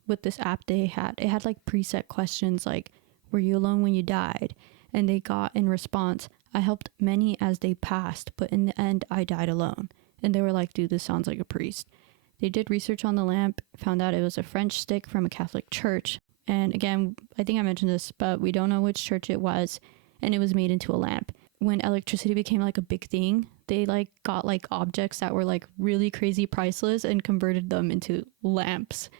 with this app it had like preset questions like, were you alone when you died? And they got in response, I helped many as they passed, but in the end I died alone. And they were like, dude, this sounds like a priest. They did research on the lamp, found out it was a French stick from a Catholic church. And again, I think I mentioned this, but we don't know which church it was, and it was made into a lamp. When electricity became like a big thing, they like got like objects that were like really crazy priceless and converted them into lamps.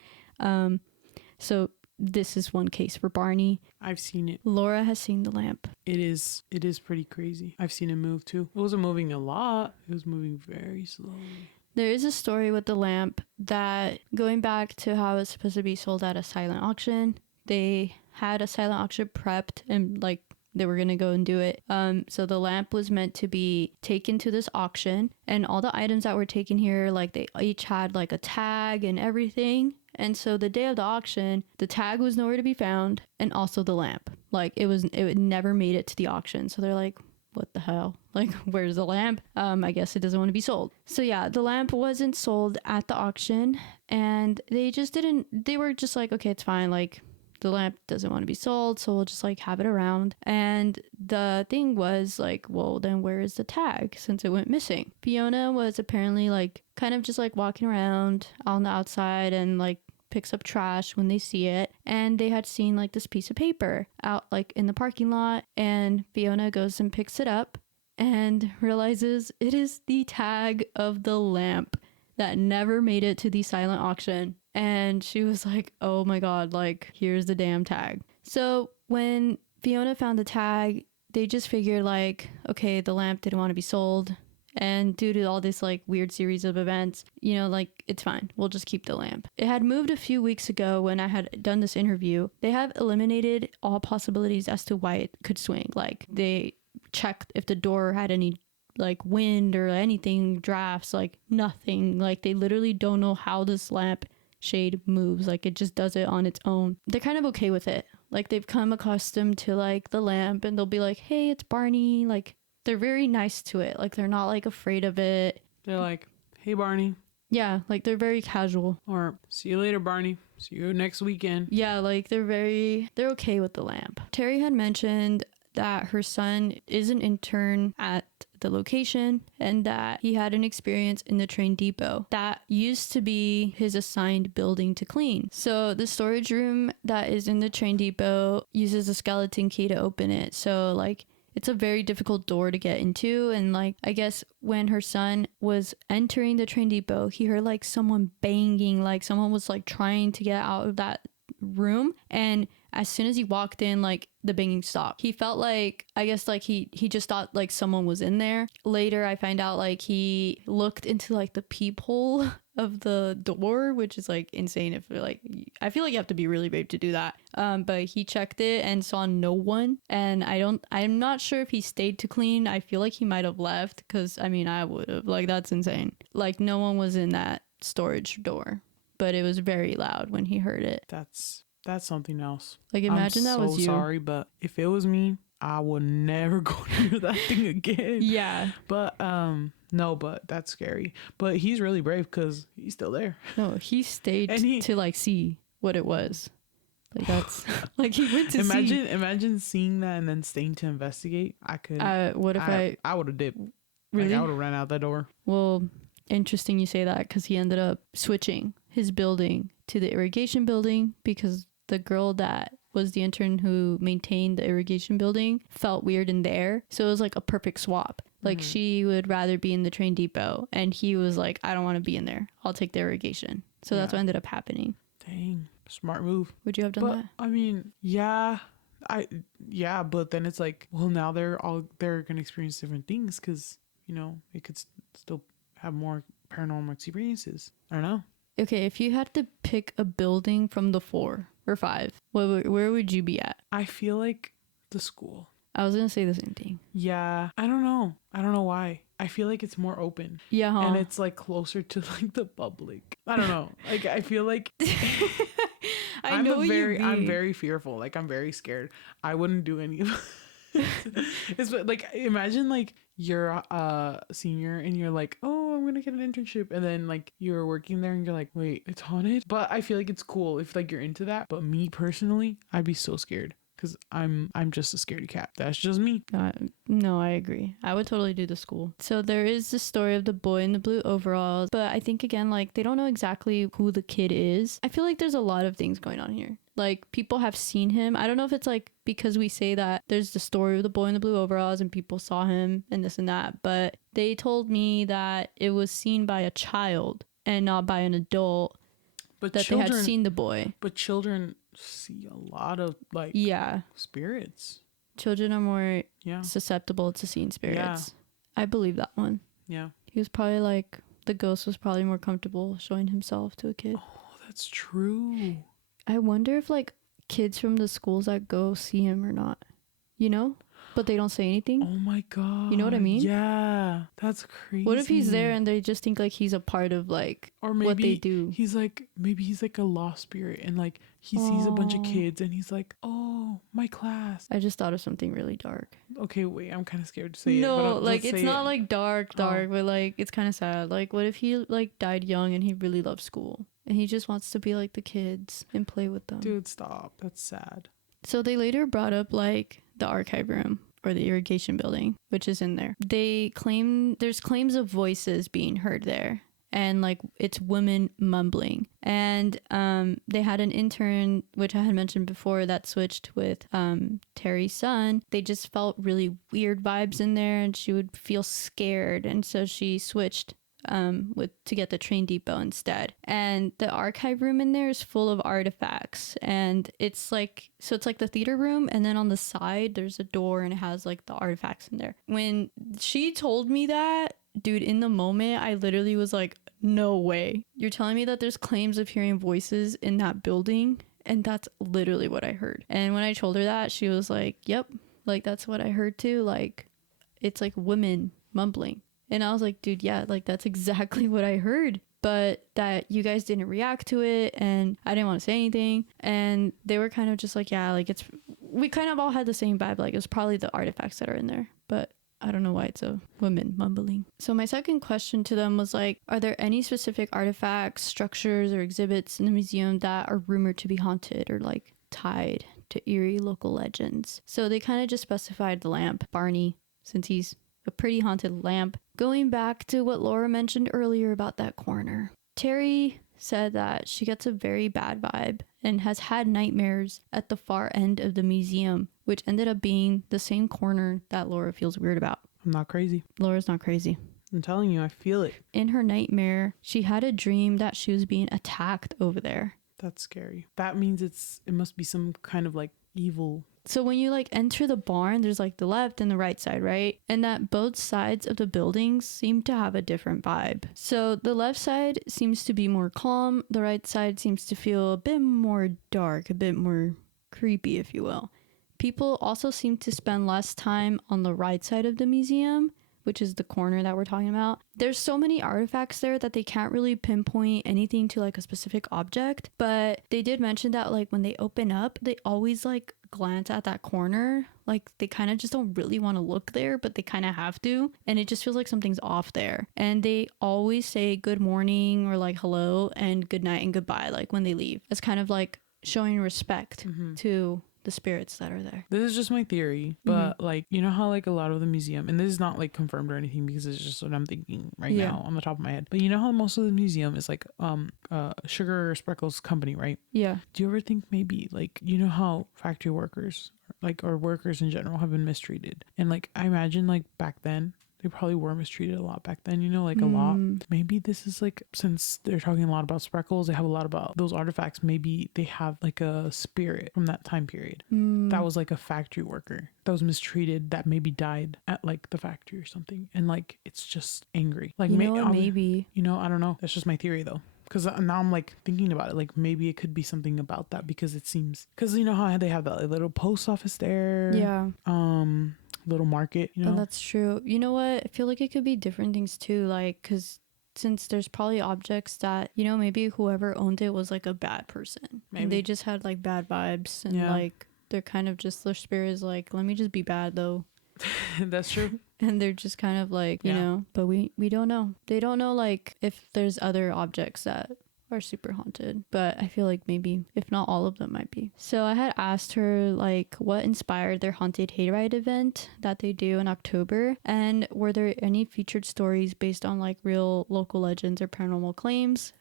So this is one case for Barney. I've seen it. Laura has seen the lamp. It is pretty crazy. I've seen it move too. It wasn't moving a lot. It was moving very slowly. There is a story with the lamp that, going back to how it's supposed to be sold at a silent auction, they had a silent auction prepped and like they were going to go and do it. So the lamp was meant to be taken to this auction, and all the items that were taken here, like they each had like a tag and everything. And so the day of the auction, the tag was nowhere to be found, and also the lamp. Like it never made it to the auction. So they're like, what the hell? Like, where's the lamp? I guess it doesn't want to be sold. So yeah, the lamp wasn't sold at the auction, and they were just like, okay, it's fine. Like, the lamp doesn't want to be sold, so we'll just like have it around. And the thing was like, well, then where is the tag since it went missing? Fiona was apparently like kind of just like walking around on the outside and like picks up trash when they see it, and they had seen like this piece of paper out like in the parking lot, and Fiona goes and picks it up and realizes it is the tag of the lamp that never made it to the silent auction. And she was like, oh my god, like, here's the damn tag. So when Fiona found the tag, they just figured like, okay, the lamp didn't want to be sold, and due to all this like weird series of events, you know, like, it's fine, we'll just keep the lamp. It had moved a few weeks ago when I had done this interview. They have eliminated all possibilities as to why it could swing. Like, they checked if the door had any like wind or anything, drafts, like nothing. Like, they literally don't know how this lamp shade moves. Like, it just does it on its own. They're kind of okay with it. Like, they've come accustomed to like the lamp, and they'll be like, hey, it's Barney. Like, they're very nice to it. Like, they're not like afraid of it. They're like, hey, Barney. Yeah, like, they're very casual. Or, see you later, Barney. See you next weekend. Yeah, like, they're okay with the lamp. Terry had mentioned that her son is an intern at the location, and that he had an experience in the train depot that used to be his assigned building to clean. So the storage room that is in the train depot uses a skeleton key to open it. So like, it's a very difficult door to get into. And like, I guess when her son was entering the train depot, he heard like someone banging, like someone was like trying to get out of that room. And as soon as he walked in, like, the banging stopped. He felt like, I guess like he just thought like someone was in there. Later I find out like he looked into like the peephole of the door, which is like insane. If like, I feel like you have to be really brave to do that. But he checked it and saw no one. And I'm not sure if he stayed to clean. I feel like he might have left, because I mean, I would have. Like, that's insane. Like, no one was in that storage door, but it was very loud when he heard it. That's something else. Like, imagine that was you. I'm so sorry, but if it was me, I would never go near that thing again. Yeah. But no, but that's scary. But he's really brave because he's still there. No, he stayed to like see what it was. Like, that's like, he went to see. Imagine seeing that and then staying to investigate. I could. What if I would have dipped. Really? Like, I would have ran out that door. Well, interesting you say that, because he ended up switching his building to the irrigation building, because the girl that was the intern who maintained the irrigation building felt weird in there. So it was like a perfect swap. Like, she would rather be in the train depot, and he was like, I don't want to be in there. I'll take the irrigation. So that's what ended up happening. Dang. Smart move. Would you have done that? I mean, yeah. But then it's like, well, now they're gonna experience different things, because, you know, it could still have more paranormal experiences. I don't know. Okay, if you had to pick a building from the 4 or 5, where would you be at? I feel like the school. I was gonna say the same thing. Yeah, I don't know why. I feel like it's more open. Yeah, huh? And it's like closer to like the public. I don't know. Like, I feel like I'm very fearful. Like, I'm very scared. I wouldn't do any of it's like, imagine like you're a senior and you're like, oh, I'm gonna get an internship, and then like you're working there and you're like, wait, it's haunted. But I feel like it's cool if like you're into that. But me personally, I'd be so scared, because I'm just a scaredy cat. That's just me. No, I agree. I would totally do the school. So there is the story of the boy in the blue overalls, but I think, again, like, they don't know exactly who the kid is. I feel like there's a lot of things going on here. Like, people have seen him. I don't know if it's like because we say that there's the story of the boy in the blue overalls and people saw him and this and that, but they told me that it was seen by a child and not by an adult, but that they had seen the boy. But children see a lot of like spirits. Children are more susceptible to seeing spirits. I believe that one. Yeah. He was probably like, the ghost was probably more comfortable showing himself to a kid. Oh, that's true. I wonder if like kids from the schools that go see him or not, you know? but they don't say anything. Oh my god. You know what I mean? Yeah, that's crazy. What if he's there and they just think like he's a part of like or maybe what they do? he's like a lost spirit, and like he sees a bunch of kids and he's like, oh, my class. I just thought of something really dark. Okay, wait, I'm kind of scared to say it. No, But like let's it's say not it. like dark, but like it's kind of sad. Like what if he like died young and he really loved school and he just wants to be like the kids and play with them? Dude, stop. That's sad. So they later brought up like the archive room or the irrigation building, which is in there. They claim there's claims of voices being heard there, and like it's women mumbling. And they had an intern, which I had mentioned before, that switched with Terry's son. They just felt really weird vibes in there, and she would feel scared, and so she switched to get the train depot instead. And the archive room in there is full of artifacts, and it's like the theater room, and then on the side there's a door and it has like the artifacts in there. When she told me that, dude, in the moment I literally was like, no way, you're telling me that there's claims of hearing voices in that building? And that's literally what I heard. And when I told her that, she was like, yep, like that's what I heard too, like it's like women mumbling. And I was like, dude, yeah, like that's exactly what I heard. But that you guys didn't react to it, and I didn't want to say anything. And they were kind of just like, yeah, like we kind of all had the same vibe. Like it was probably the artifacts that are in there. But I don't know why it's a woman mumbling. So my second question to them was like, are there any specific artifacts, structures, or exhibits in the museum that are rumored to be haunted or like tied to eerie local legends? So they kind of just specified the lamp, Barney, since he's a pretty haunted lamp. Going back to what Laura mentioned earlier about that corner, Terry said that she gets a very bad vibe and has had nightmares at the far end of the museum, which ended up being the same corner that Laura feels weird about. I'm not crazy. Laura's not crazy. I'm telling you, I feel it. In her nightmare, she had a dream that she was being attacked over there. That's scary. That means it must be some kind of like evil. So when you like enter the barn, there's like the left and the right side, right? And that both sides of the buildings seem to have a different vibe. So the left side seems to be more calm. The right side seems to feel a bit more dark, a bit more creepy, if you will. People also seem to spend less time on the right side of the museum, which is the corner that we're talking about. There's so many artifacts there that they can't really pinpoint anything to like a specific object, but they did mention that like when they open up, they always like glance at that corner. Like they kind of just don't really want to look there, but they kind of have to, and it just feels like something's off there. And they always say good morning or like hello and good night and goodbye like when they leave. It's kind of like showing respect to the spirits that are there. This is just my theory, but like, you know how like a lot of the museum, and this is not like confirmed or anything because it's just what I'm thinking right now on the top of my head, but you know how most of the museum is like Sugar Spreckles company, right? Yeah. Do you ever think maybe like, you know how factory workers like or workers in general have been mistreated, and like I imagine like back then they probably were mistreated a lot back then, you know, like a lot. Maybe this is like, since they're talking a lot about Spreckles, they have a lot about those artifacts. Maybe they have like a spirit from that time period that was like a factory worker that was mistreated, that maybe died at like the factory or something. And like, it's just angry. Like, Maybe. You know, I don't know. That's just my theory though. Because now I'm like thinking about it, like maybe it could be something about that, because it seems, because you know how they have that little post office there. Yeah. Little market, you know. Oh, that's true. You know what? I feel like it could be different things too, like because since there's probably objects that, you know, maybe whoever owned it was like a bad person. Maybe. And they just had like bad vibes, and like they're kind of just, their spirit is like, let me just be bad though. That's true. And they're just kind of like, you know, but we don't know. They don't know like if there's other objects that are super haunted, but I feel like maybe, if not all of them, might be. So I had asked her like what inspired their haunted hayride event that they do in October, and were there any featured stories based on like real local legends or paranormal claims.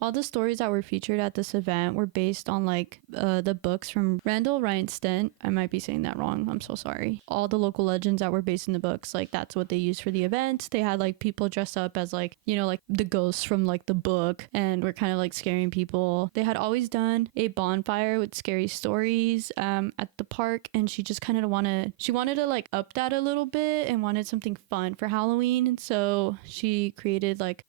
All the stories that were featured at this event were based on like the books from Randall Reinstent. I might be saying that wrong. I'm so sorry. All the local legends that were based in the books, like that's what they used for the event. They had like people dressed up as like, you know, like the ghosts from like the book, and were kind of like scaring people. They had always done a bonfire with scary stories at the park, and she just kind of wanted to like up that a little bit and wanted something fun for Halloween. And so she created like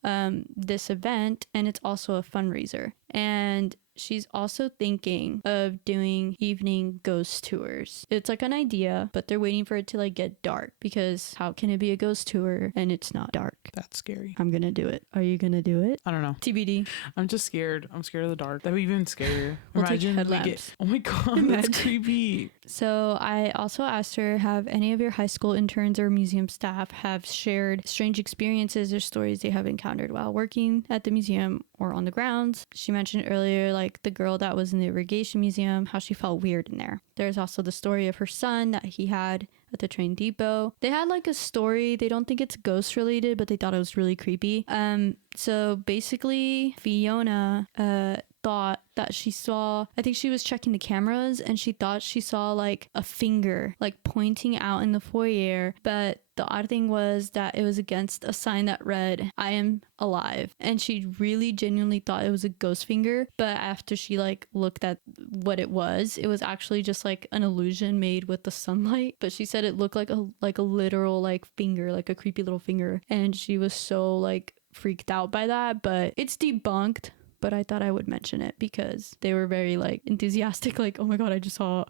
this event, and it's also a fundraiser. And she's also thinking of doing evening ghost tours. It's like an idea, but they're waiting for it to like get dark, because how can it be a ghost tour and it's not dark? That's scary. I'm gonna do it. Are you gonna do it? I don't know. TBD. I'm just scared. I'm scared of the dark. That'd be even scarier. We'll take Imagine we headlamps. get. Oh my god, Imagine. that's creepy. So I also asked her, have any of your high school interns or museum staff have shared strange experiences or stories they have encountered while working at the museum or on the grounds? She mentioned earlier, like the girl that was in the irrigation museum, how she felt weird in there. There's also the story of her son that he had at the train depot. They had like a story. They don't think it's ghost related, but they thought it was really creepy. So basically Fiona thought that she saw, I think she was checking the cameras and she thought she saw like a finger like pointing out in the foyer, but the odd thing was that it was against a sign that read, "I am alive." And she really genuinely thought it was a ghost finger. But after she like looked at what it was actually just like an illusion made with the sunlight. But she said it looked like a literal like finger, like a creepy little finger. And she was so like freaked out by that. But it's debunked. But I thought I would mention it because they were very like enthusiastic, like, oh my god, I just saw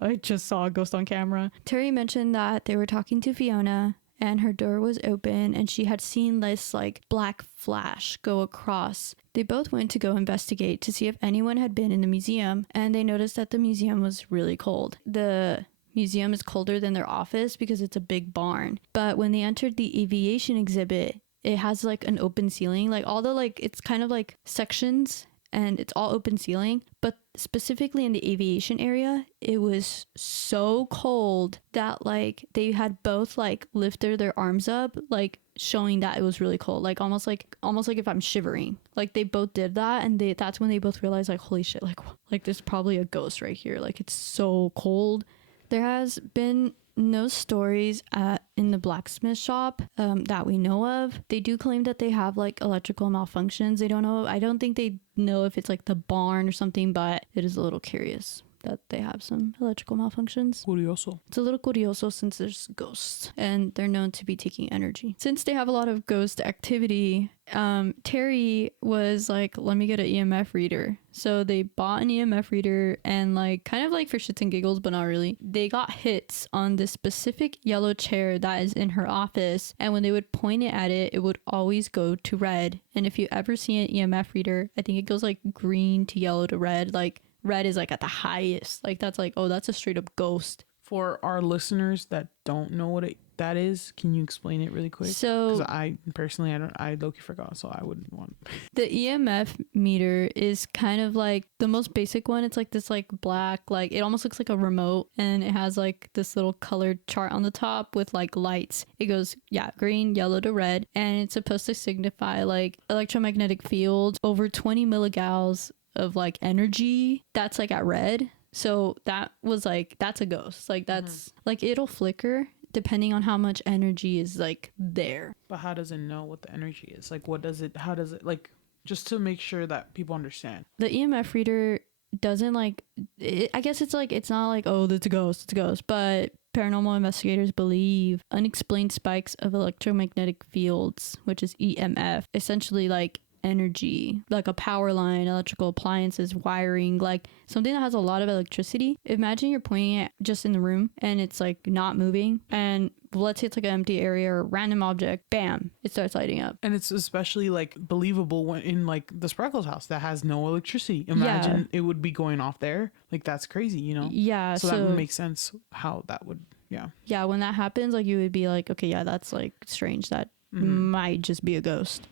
a ghost on camera. Terry mentioned that they were talking to Fiona and her door was open and she had seen this like black flash go across. They both went to go investigate to see if anyone had been in the museum, and they noticed that the museum was really cold. The museum is colder than their office because it's a big barn. But when they entered the aviation exhibit, it has like an open ceiling, like all the like, it's kind of like sections and it's all open ceiling, but specifically in the aviation area, it was so cold that like they had both like lifted their arms up, like showing that it was really cold, like almost like if I'm shivering. Like they both did that, and that's when they both realized like, holy shit, like there's probably a ghost right here, like it's so cold. There has been no stories in the blacksmith shop that we know of. They do claim that they have like electrical malfunctions. They don't know. I don't think they know if it's like the barn or something, but it is a little curious that they have some electrical malfunctions. Curioso. It's a little curioso since there's ghosts and they're known to be taking energy. Since they have a lot of ghost activity, Terry was like, let me get an EMF reader. So they bought an EMF reader and like kind of like for shits and giggles, but not really. They got hits on this specific yellow chair that is in her office. And when they would point it at it, it would always go to red. And if you ever see an EMF reader, I think it goes like green to yellow to red. Like red is like at the highest. Like that's like, oh, that's a straight up ghost. For our listeners that don't know what that is, can you explain it really quick? So, because I personally, I low-key forgot, so I wouldn't want. The EMF meter is kind of like the most basic one. It's like this like black, like it almost looks like a remote, and it has like this little colored chart on the top with like lights. It goes, yeah, green, yellow to red, and it's supposed to signify like electromagnetic fields over 20 milligauss of like energy that's like at red. So that was like, that's a ghost. Like that's like it'll flicker depending on how much energy is like there. But how does it know what the energy is? Like how does it like, just to make sure that people understand. The EMF reader doesn't like it, I guess it's like, it's not like, oh, it's a ghost, but paranormal investigators believe unexplained spikes of electromagnetic fields, which is EMF, essentially like energy, like a power line, electrical appliances, wiring, like something that has a lot of electricity. Imagine you're pointing it just in the room and it's like not moving, and let's say it's like an empty area or a random object, bam, it starts lighting up. And it's especially like believable when in like the Sparkles house that has no electricity. Imagine it would be going off there. Like that's crazy, you know? Yeah. So that would make sense how that would, yeah, when that happens, like you would be like, okay, yeah, that's like strange, that might just be a ghost.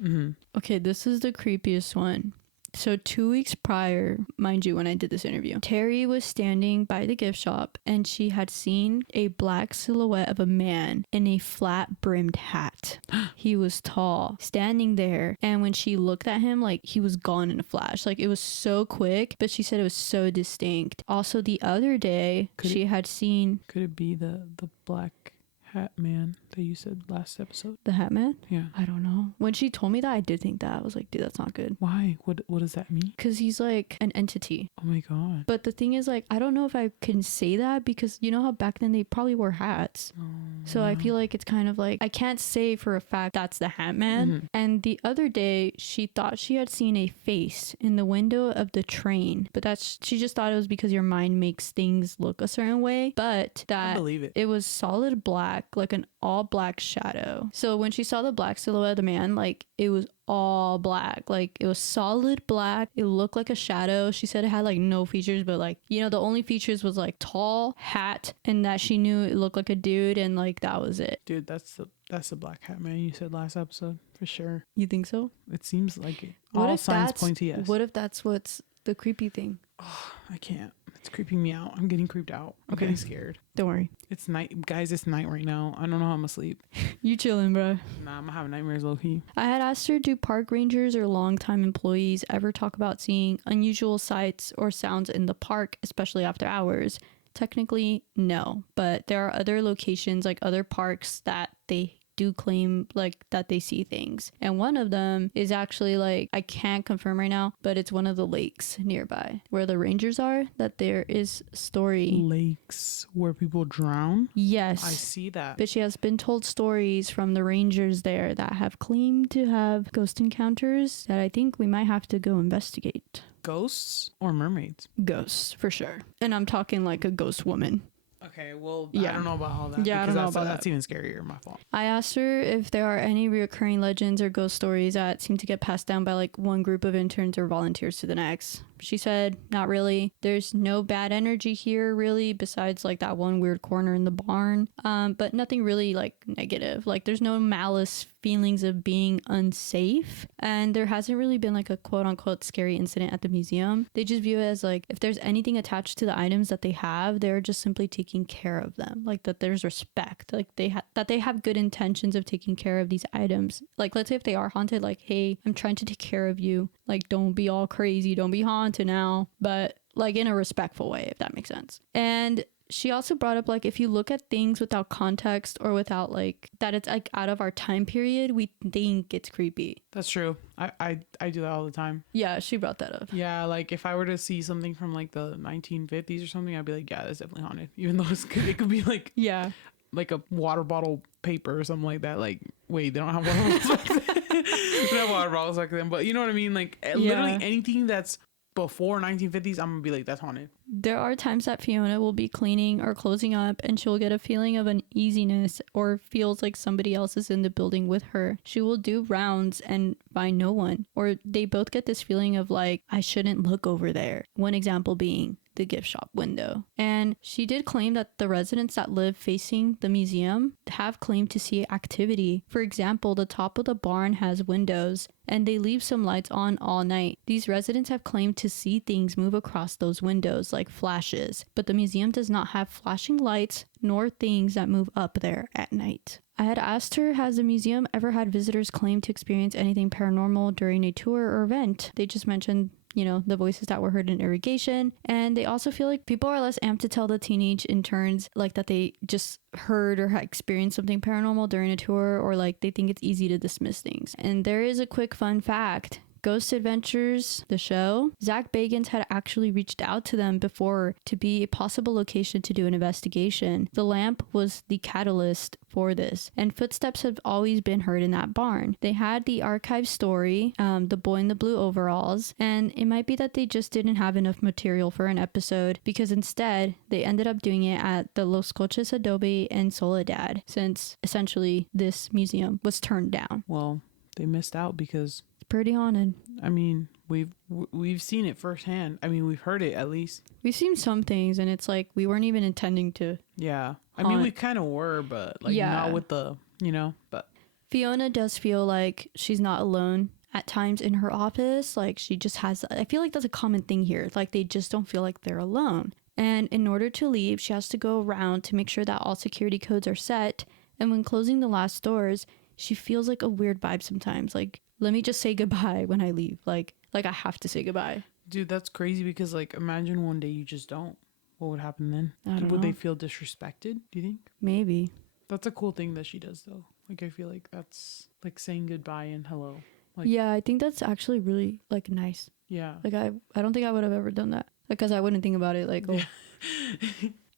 Okay, this is the creepiest one. So 2 weeks prior, mind you, when I did this interview, Terry was standing by the gift shop and she had seen a black silhouette of a man in a flat brimmed hat. He was tall, standing there, and when she looked at him, like he was gone in a flash. Like it was so quick, but she said it was so distinct. Also the other day, she had seen... Could it be the black Hat man that you said last episode? The Hat Man? Yeah. I don't know. When she told me that, I did think that. I was like, dude, that's not good. Why? What does that mean? Because he's like an entity. Oh my god. But the thing is, like, I don't know if I can say that because you know how back then they probably wore hats. Oh, So I feel like it's kind of like, I can't say for a fact that's the Hat Man. Mhm. And the other day, she thought she had seen a face in the window of the train. But she just thought it was because your mind makes things look a certain way. But I that believe it. it was solid black, like an all black shadow. So when she saw the black silhouette of the man, like it was all black, like it was solid black. It looked like a shadow. She said it had like no features, but like, you know, the only features was like tall hat and that she knew it looked like a dude, and like that was it. Dude, that's the black hat man you said last episode for sure. You think so? It seems like it. What All if signs that's point to yes. what if that's what's the creepy thing? Oh, I can't. It's creeping me out. I'm getting creeped out. I'm Okay. getting scared. Don't worry, It's night, guys. It's night right now. I don't know how I'm asleep. you chilling, bro. Nah, I'm having nightmares, low key. I had asked her, do park rangers or longtime employees ever talk about seeing unusual sights or sounds in the park, especially after hours? Technically, no, but there are other locations, like other parks, that they do claim like that they see things. And one of them is actually, like, I can't confirm right now, but it's one of the lakes nearby where the rangers are, that there is story. Lakes where people drown. Yes. I see that. But she has been told stories from the rangers there that have claimed to have ghost encounters that I think we might have to go investigate. Ghosts or mermaids? Ghosts, for sure. And I'm talking like a ghost woman. Okay, well, Yeah. I don't know about all that. Yeah, I because don't know about that's even scarier. My fault. I asked her if there are any recurring legends or ghost stories that seem to get passed down by like one group of interns or volunteers to the next. She said, not really. There's no bad energy here, really, besides like that one weird corner in the barn. But nothing really like negative. Like there's no malice feelings of being unsafe. And there hasn't really been like a quote unquote scary incident at the museum. They just view it as like, if there's anything attached to the items that they have, they're just simply taking care of them. Like that there's respect. Like that they have good intentions of taking care of these items. Like let's say if they are haunted, like, hey, I'm trying to take care of you. Like don't be all crazy. Don't be haunted now. But like in a respectful way, if that makes sense. And she also brought up like, if you look at things without context or without like that it's like out of our time period, we think it's creepy. That's true. I do that all the time. Yeah, she brought that up. Yeah, like if I were to see something from like the 1950s or something, I'd be like, yeah, that's definitely haunted. Even though it could be like Yeah. like a water bottle paper or something like that. Like, wait, they don't have water bottles back then. They don't have water bottles back then. But you know what I mean? Like literally anything that's before 1950s, I'm gonna be like, that's haunted. There are times that Fiona will be cleaning or closing up and she'll get a feeling of uneasiness or feels like somebody else is in the building with her. She will do rounds and find no one. Or they both get this feeling of like, I shouldn't look over there. One example being the gift shop window. And she did claim that the residents that live facing the museum have claimed to see activity. For example, the top of the barn has windows and they leave some lights on all night. These residents have claimed to see things move across those windows like flashes, but the museum does not have flashing lights nor things that move up there at night. I had asked her, has the museum ever had visitors claim to experience anything paranormal during a tour or event? They just mentioned, you know, the voices that were heard in irrigation. And they also feel like people are less amped to tell the teenage interns like that they just heard or had experienced something paranormal during a tour, or like they think it's easy to dismiss things. And there is a quick fun fact. Ghost Adventures, the show, Zach Bagans had actually reached out to them before to be a possible location to do an investigation. The lamp was the catalyst for this, and footsteps have always been heard in that barn. They had the archive story, the boy in the blue overalls, and it might be that they just didn't have enough material for an episode, because instead they ended up doing it at the Los Coches Adobe and Soledad, since essentially this museum was turned down. Well, they missed out because Pretty haunted. I mean, we've seen it firsthand. I mean, we've heard it at least. We've seen some things and it's like we weren't even intending to. Yeah. I mean, we kind of were, but like not with the, you know, but Fiona does feel like she's not alone at times in her office. Like she just has, I feel like that's a common thing here. Like they just don't feel like they're alone. And in order to leave, she has to go around to make sure that all security codes are set. And when closing the last doors, she feels like a weird vibe sometimes. Like, let me just say goodbye when I leave. Like I have to say goodbye. Dude, that's crazy because like imagine one day you just don't. What would happen then? I don't Would know. they feel disrespected, do you think? Maybe. That's a cool thing that she does, though. Like, I feel like that's like saying goodbye and hello. Like, yeah, I think that's actually really like nice. yeah. Like I don't think I would have ever done that because I wouldn't think about it like, oh.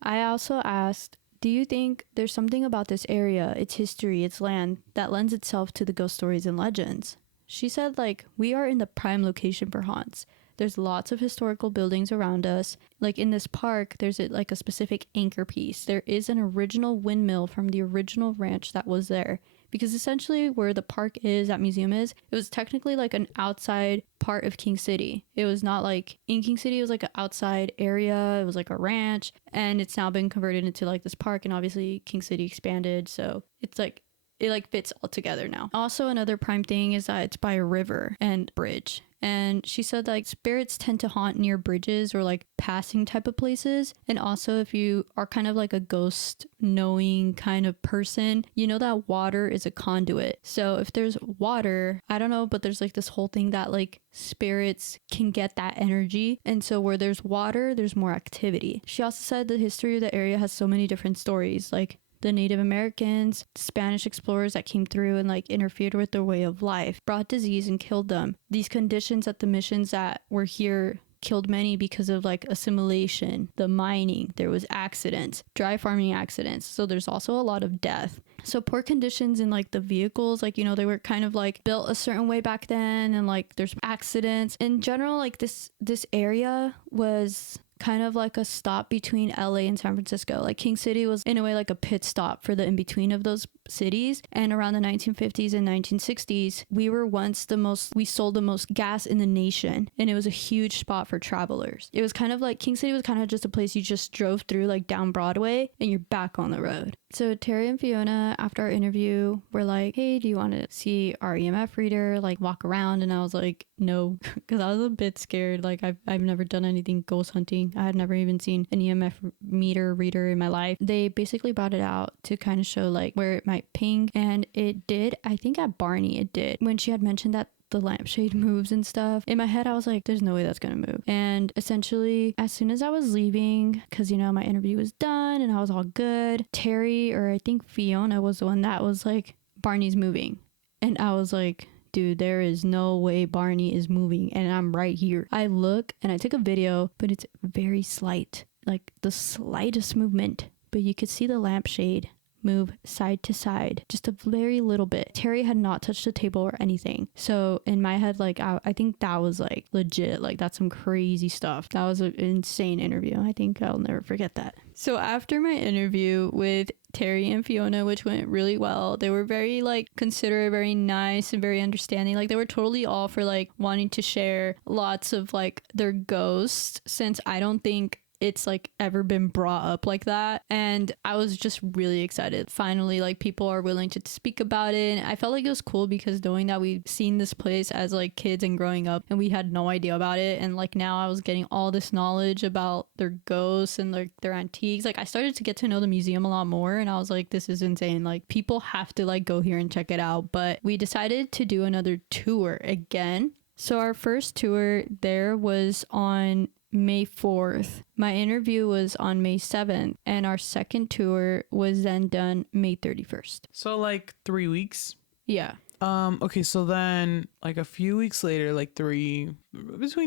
I also asked, do you think there's something about this area, its history, its land, that lends itself to the ghost stories and legends? She said, like, we are in the prime location for haunts. There's lots of historical buildings around us. Like in this park, there's like a specific anchor piece. There is an original windmill from the original ranch that was there. Because essentially where the park is, that museum is, it was technically like an outside part of King City. It was not like in King City, it was like an outside area. It was like a ranch, and it's now been converted into like this park, and obviously King City expanded, so it's like it like fits all together now. Also, another prime thing is that it's by a river and bridge. And she said like spirits tend to haunt near bridges or like passing type of places. And also, if you are kind of like a ghost knowing kind of person, you know that water is a conduit. So if there's water, I don't know, but there's like this whole thing that like spirits can get that energy. And so where there's water, there's more activity. She also said the history of the area has so many different stories, like the Native Americans, Spanish explorers that came through and like interfered with their way of life, brought disease and killed them. These conditions at the missions that were here killed many because of like assimilation, the mining, there was accidents, dry farming accidents. So there's also a lot of death. So poor conditions in like the vehicles, like, you know, they were kind of like built a certain way back then, and like there's accidents. In general, like this area was kind of like a stop between LA and San Francisco. Like King City was in a way like a pit stop for the in between of those cities. And around the 1950s and 1960s, we sold the most gas in the nation, and it was a huge spot for travelers. It was kind of like King City was kind of just a place you just drove through like down Broadway and you're back on the road. So Terry and Fiona, after our interview, were like, hey, do you want to see our EMF reader, like walk around? And I was like, no, because I was a bit scared. Like I've never done anything ghost hunting. I had never even seen an EMF meter reader in my life. They basically brought it out to kind of show like where it might ping, and it did. I think at Barney it did. When she had mentioned that the lampshade moves and stuff, in my head I was like, there's no way that's gonna move. And essentially, as soon as I was leaving, because, you know, my interview was done and I was all good, Terry, or I think Fiona, was the one that was like, Barney's moving. And I was like, dude, there is no way Barney is moving, and I'm right here. I look and I took a video, but it's very slight, like the slightest movement, but you could see the lampshade move side to side just a very little bit. Terry had not touched the table or anything. So in my head, like I think that was like legit, like that's some crazy stuff. That was an insane interview. I think I'll never forget that. So after my interview with Terry and Fiona, which went really well, they were very like considerate, very nice, and very understanding. Like they were totally all for like wanting to share lots of like their ghosts, since I don't think it's like ever been brought up like that. And I was just really excited. Finally, like people are willing to speak about it. And I felt like it was cool because knowing that we've seen this place as like kids and growing up, and we had no idea about it. And like now I was getting all this knowledge about their ghosts and like their antiques. Like I started to get to know the museum a lot more, and I was like, this is insane. Like people have to like go here and check it out. But we decided to do another tour again. So our first tour there was on May 4th. My interview was on May 7th, and our second tour was then done May 31st. So like 3 weeks. Yeah. Okay, so then like a few weeks later, like between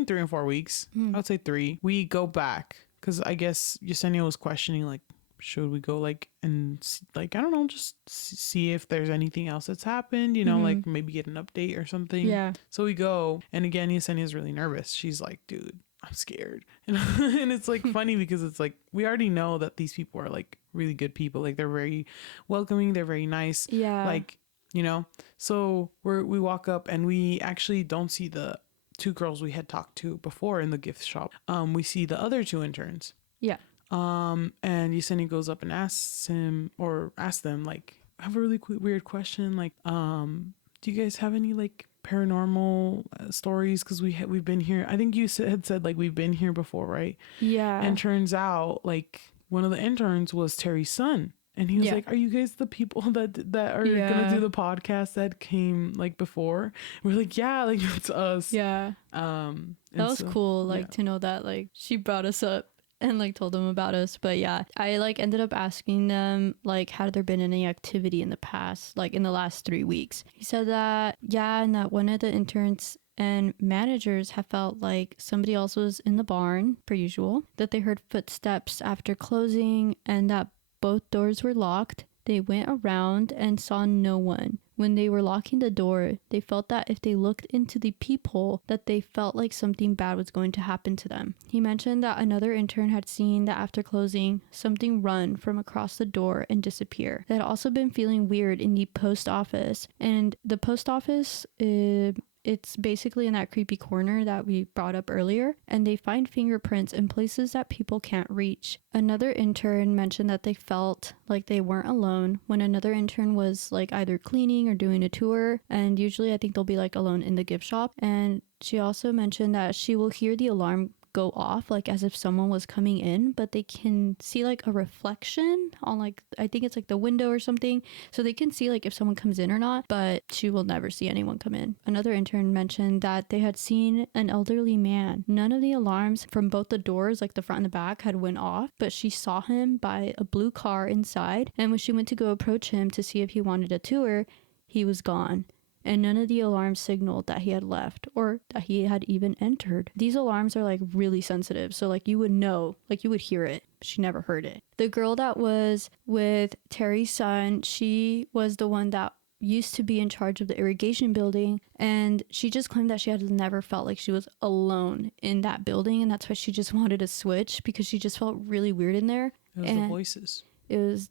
3 and 4 weeks, I would say 3, we go back, because I guess Yesenia was questioning like, should we go like and like, I don't know, just see if there's anything else that's happened, you know, like maybe get an update or something. Yeah. So we go, and again, Yesenia is really nervous. She's like, dude, I'm scared. And it's like funny because it's like, we already know that these people are like really good people. Like they're very welcoming. They're very nice. Yeah. Like, you know, so we walk up, and we actually don't see the 2 girls we had talked to before in the gift shop. We see the other 2 interns. Yeah. And Yesenia goes up and asks them, like, I have a really weird question. Like, do you guys have any like paranormal stories? Because we've been here. I think you had said like we've been here before, right? Yeah. And turns out like one of the interns was Terry's son, and he was like, are you guys the people that are gonna do the podcast that came like before? We're like, yeah, like it's us. Yeah. That was cool, like to know that like she brought us up and like told them about us. But yeah, I like ended up asking them like, had there been any activity in the past, like in the last 3 weeks? He said that yeah, and that one of the interns and managers have felt like somebody else was in the barn per usual, that they heard footsteps after closing, and that both doors were locked. They went around and saw no one. When they were locking the door, they felt that if they looked into the peephole, that they felt like something bad was going to happen to them. He mentioned that another intern had seen that after closing, something run from across the door and disappear. They had also been feeling weird in the post office, and the post office it's basically in that creepy corner that we brought up earlier, and they find fingerprints in places that people can't reach. Another intern mentioned that they felt like they weren't alone when another intern was like either cleaning or doing a tour, and usually I think they'll be like alone in the gift shop. And she also mentioned that she will hear the alarm go off like as if someone was coming in, but they can see like a reflection on like, I think it's like the window or something, so they can see like if someone comes in or not, but she will never see anyone come in. Another intern mentioned that they had seen an elderly man. None of the alarms from both the doors, like the front and the back, had went off, but she saw him by a blue car inside, and when she went to go approach him to see if he wanted a tour, he was gone, and none of the alarms signaled that he had left or that he had even entered. These alarms are like really sensitive, so like you would know, like you would hear it. She never heard it. The girl that was with Terry's son, she was the one that used to be in charge of the irrigation building, and she just claimed that she had never felt like she was alone in that building, and that's why she just wanted to switch, because she just felt really weird in there. It was the voices. It was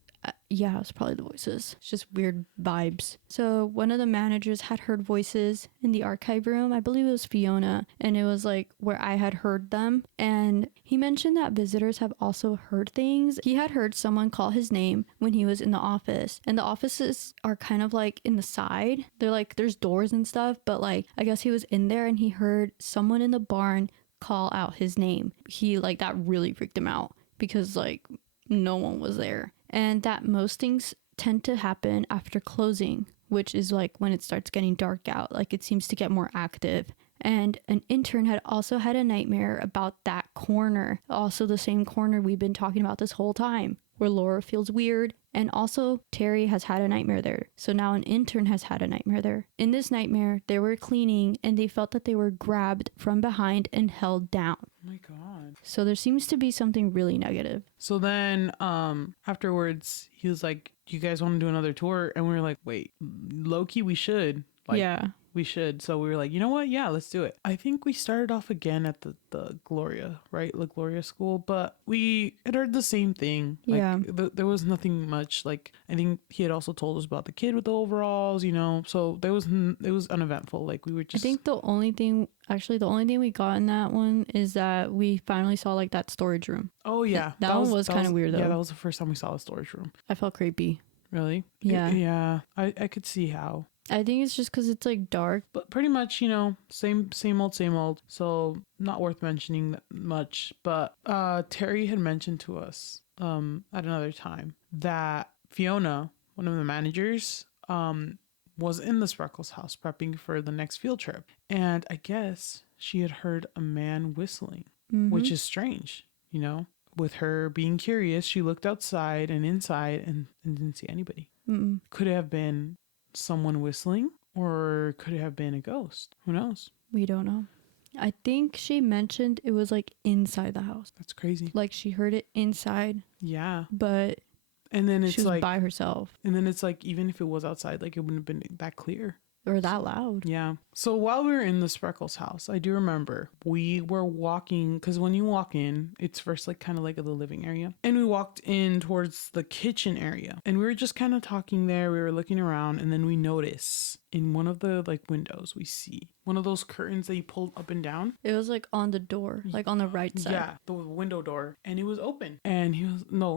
yeah, it was probably the voices. It's just weird vibes. So one of the managers had heard voices in the archive room. I believe it was Fiona, and it was like where I had heard them. And he mentioned that visitors have also heard things. He had heard someone call his name when he was in the office, and the offices are kind of like in the side. They're like, there's doors and stuff, but like I guess he was in there and he heard someone in the barn call out his name. He like, that really freaked him out because like no one was there. And that most things tend to happen after closing, which is like when it starts getting dark out, like it seems to get more active. And an intern had also had a nightmare about that corner, also the same corner we've been talking about this whole time, where Laura feels weird. And also Terry has had a nightmare there. So now an intern has had a nightmare there. In this nightmare, they were cleaning and they felt that they were grabbed from behind and held down. Oh my God. So there seems to be something really negative. So then afterwards, he was like, "Do you guys want to do another tour?" And we were like, "Wait, low-key, we should." Like, yeah. We should. So we were like, you know what? Yeah, let's do it. I think we started off again at the Gloria, right? La Gloria school, but we had heard the same thing. Like, yeah. There was nothing much. Like, I think he had also told us about the kid with the overalls, you know? So it was uneventful. Like, we were just... I think the only thing we got in that one is that we finally saw like that storage room. Oh, yeah. That one was kind of weird though. Yeah, that was the first time we saw a storage room. I felt creepy. Really? Yeah. Yeah. I could see how. I think it's just because it's like dark. But pretty much, you know, same old. So not worth mentioning that much. But Terry had mentioned to us at another time that Fiona, one of the managers, was in the Spreckles house prepping for the next field trip. And I guess she had heard a man whistling, which is strange, you know. With her being curious, she looked outside and inside and didn't see anybody. Could it have been someone whistling, or could it have been a ghost? Who knows? We don't know. I think she mentioned it was like inside the house. That's crazy. Like she heard it inside. Yeah. But and then it's she was like by herself. And then it's like, even if it was outside, like it wouldn't have been that clear. Or that loud. Yeah. So while we were in the Spreckles house, I do remember we were walking, because when you walk in, it's first like kind of like the living area. And we walked in towards the kitchen area. And we were just kind of talking there. We were looking around, and then we notice in one of the like windows, we see one of those curtains that you pull up and down. It was like on the door, like on the right side. Yeah, the window door. And it was open. And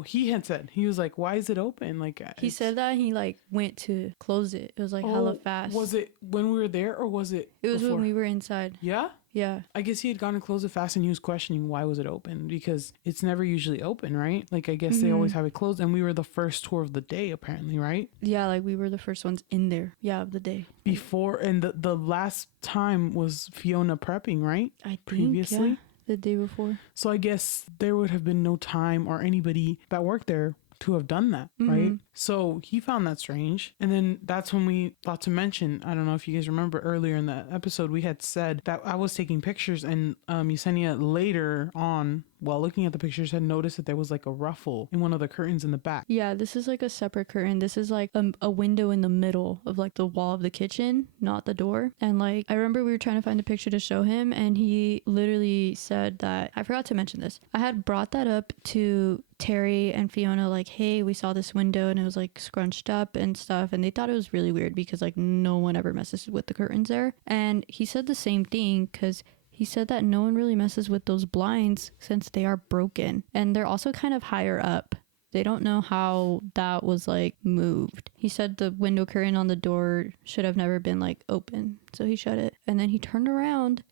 he had said, he was like, "Why is it open?" Like, he said that he like went to close it. It was like hella fast. Was it when we were there, or was it It was before? when we were inside. Yeah? Yeah. I guess he had gone to close it fast, and he was questioning why was it open, because it's never usually open, right? Like, I guess they always have it closed, and we were the first tour of the day, apparently, right? Yeah, like we were the first ones in there. Yeah, of the day. Before, and the last time was Fiona prepping, right? I think, previously. yeah. the day before. So I guess there would have been no time or anybody that worked there to have done that, right? So he found that strange. And then that's when we thought to mention, I don't know if you guys remember earlier in the episode, we had said that I was taking pictures, and Yesenia later on, while looking at the pictures, had noticed that there was like a ruffle in one of the curtains in the back. Yeah, this is like a separate curtain. This is like a window in the middle of like the wall of the kitchen, not the door. And like, I remember we were trying to find a picture to show him, and he literally said that, I forgot to mention this. I had brought that up to Terry and Fiona, like, hey, we saw this window and it was like scrunched up and stuff, and they thought it was really weird because like no one ever messes with the curtains there. And he said the same thing, because he said that no one really messes with those blinds since they are broken, and they're also kind of higher up. They don't know how that was like moved. He said the window curtain on the door should have never been like open, so he shut it. And then he turned around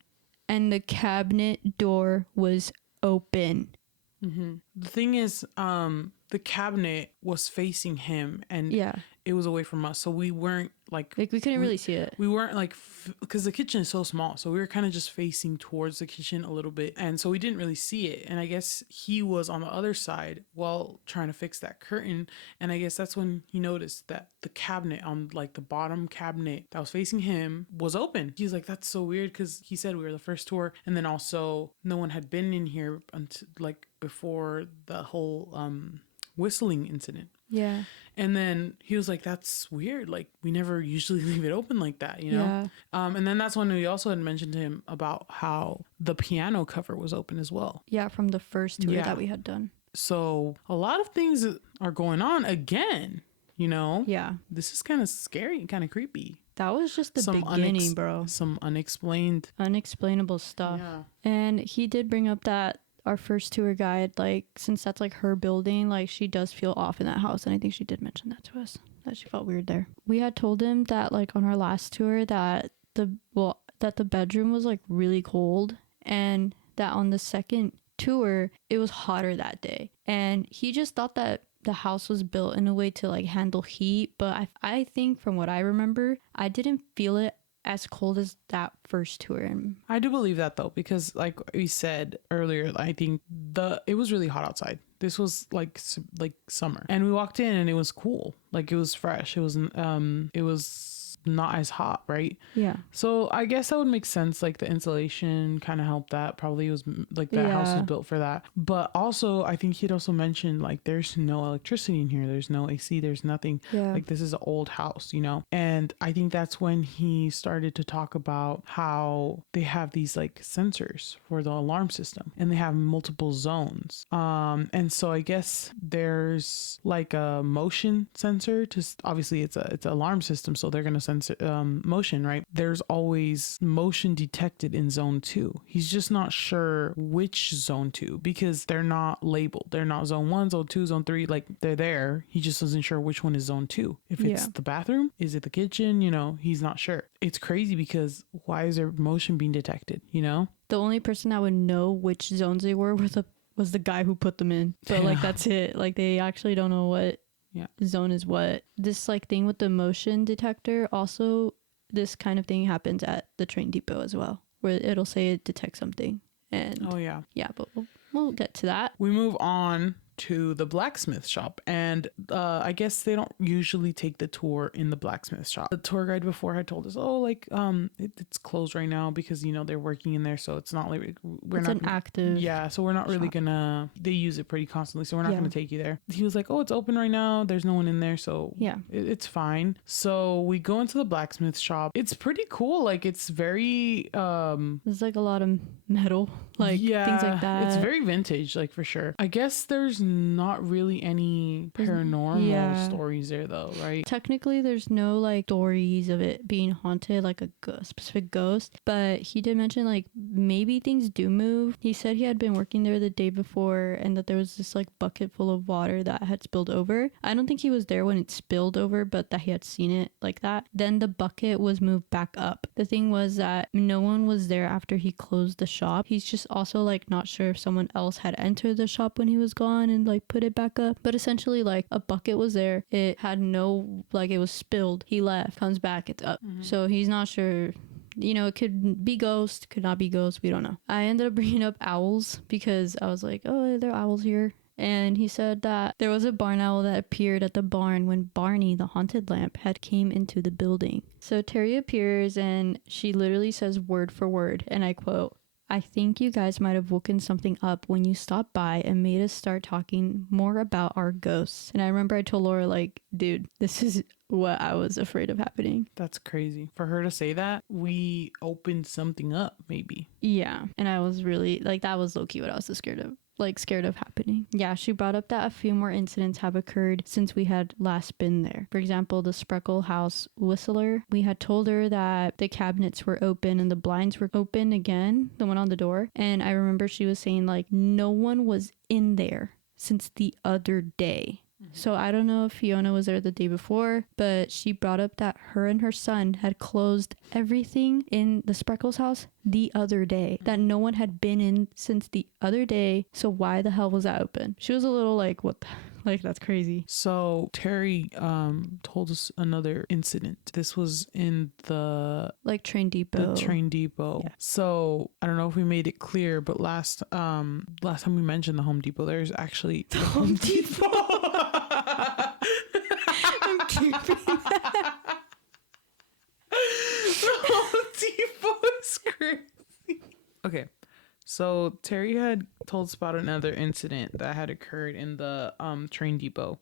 and the cabinet door was open. The thing is, the cabinet was facing him, and Yeah, it was away from us, so we weren't like like we couldn't really see it. we weren't like, because the kitchen is so small, so we were kind of just facing towards the kitchen a little bit, and so we didn't really see it. And I guess he was on the other side while trying to fix that curtain, and I guess that's when he noticed that the cabinet on like the bottom cabinet that was facing him was open. He's like, that's so weird, because he said we were the first tour, and then also no one had been in here until like before the whole whistling incident. Yeah. And then he was like, that's weird, like we never usually leave it open like that, you know. Yeah. And then that's when we also had mentioned to him about how the piano cover was open as well. Yeah, from the first tour Yeah. that we had done. So a lot of things are going on again, you know. Yeah. This is kind of scary and kind of creepy. That was just the beginning, bro. Some unexplained Unexplainable stuff. Yeah. And he did bring up that our first tour guide, like, since that's like her building, like she does feel off in that house. And I think she did mention that to us, that she felt weird there. We had told him that like on our last tour that the bedroom was like really cold, and that on the second tour it was hotter that day. And he just thought that the house was built in a way to like handle heat, but I think from what I remember, I didn't feel it as cold as that first tour. And I do believe that though, because like we said earlier, I think it was really hot outside. This was like summer, and we walked in and it was cool, like it was fresh. It was not as hot, right? yeah, So I guess that would make sense. Like the insulation kind of helped that. Probably it was like that house was built for that. But also, I think he'd also mentioned like there's no electricity in here. There's no AC. There's nothing. Yeah. Like this is an old house, you know? And I think that's when he started to talk about how they have these like sensors for the alarm system, and they have multiple zones. And so I guess there's like a motion sensor to, obviously it's an alarm system, so they're going to sensor motion, right? There's always motion detected in zone 2. He's just not sure which zone 2, because they're not labeled. They're not zone 1, zone 2, zone 3, like they're there. He just isn't sure which one is zone 2. If it's the bathroom, is it the kitchen, you know? He's not sure. It's crazy, because why is there motion being detected, you know? the only person that would know which zones they were was the guy who put them in. So like that's it. Like they actually don't know what zone is what. This like thing with the motion detector, also this kind of thing happens at the train depot as well, where it'll say it detects something. And but we'll get to that. We move on to the blacksmith shop, and I guess they don't usually take the tour in the blacksmith shop. The tour guide before had told us, it's closed right now because, you know, they're working in there, so it's not like It's an active so we're not really gonna, they use it pretty constantly, so we're not gonna take you there. He was like, it's open right now, there's no one in there, so it's fine. So we go into the blacksmith shop. It's pretty cool. Like it's very there's like a lot of metal, like things like that. It's very vintage, like for sure. I guess there's not really any paranormal stories there though, right? Technically there's no like stories of it being haunted, like a specific ghost, but he did mention like maybe things do move. He said he had been working there the day before, and that there was this like bucket full of water that had spilled over. I don't think he was there when it spilled over, but that he had seen it like that. Then the bucket was moved back up. The thing was that no one was there after he closed the shop. He's just also like not sure if someone else had entered the shop when he was gone and like put it back up. But essentially like a bucket was there, it had no, like it was spilled, he left, comes back, it's up. So he's not sure You know, it could be ghost, could not be ghost. We don't know. I ended up bringing up owls because I was like, oh, there are owls here. And he said that there was a barn owl that appeared at the barn when Barney, the haunted lamp, had came into the building. So Terry appears and she literally says word for word, and I quote, "I think you guys might have woken something up when you stopped by and made us start talking more about our ghosts." And I remember I told Laura, like, dude, this is what I was afraid of happening. That's crazy. For her to say that, we opened something up, maybe. Yeah. And I was really, like, that was low-key what I was so scared of. Like, scared of happening. Yeah, she brought up that a few more incidents have occurred since we had last been there. For example, the Spreckle House Whistler. We had told her that the cabinets were open and the blinds were open again, the one on the door. And I remember she was saying, like, no one was in there since the other day. So I don't know if Fiona was there the day before, but she brought up that her and her son had closed everything in the Spreckles house the other day, that no one had been in since the other day. So why the hell was that open? She was a little like, what the, like, that's crazy. So Terry told us another incident. This was in the Like train depot. Yeah. So I don't know if we made it clear, but last time we mentioned the Home Depot, there's actually the Home Depot. I'm keeping that. The Home Depot is crazy. Okay. So Terry had told us about another incident that had occurred in the train depot.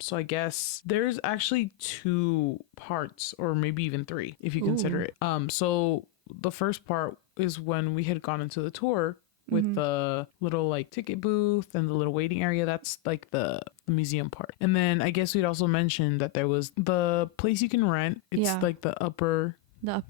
So I guess there's actually 2 parts, or maybe even 3 if you consider it. So the first part is when we had gone into the tour with the little like ticket booth and the little waiting area. That's like the museum part. And then I guess we'd also mentioned that there was the place you can rent. It's like the upper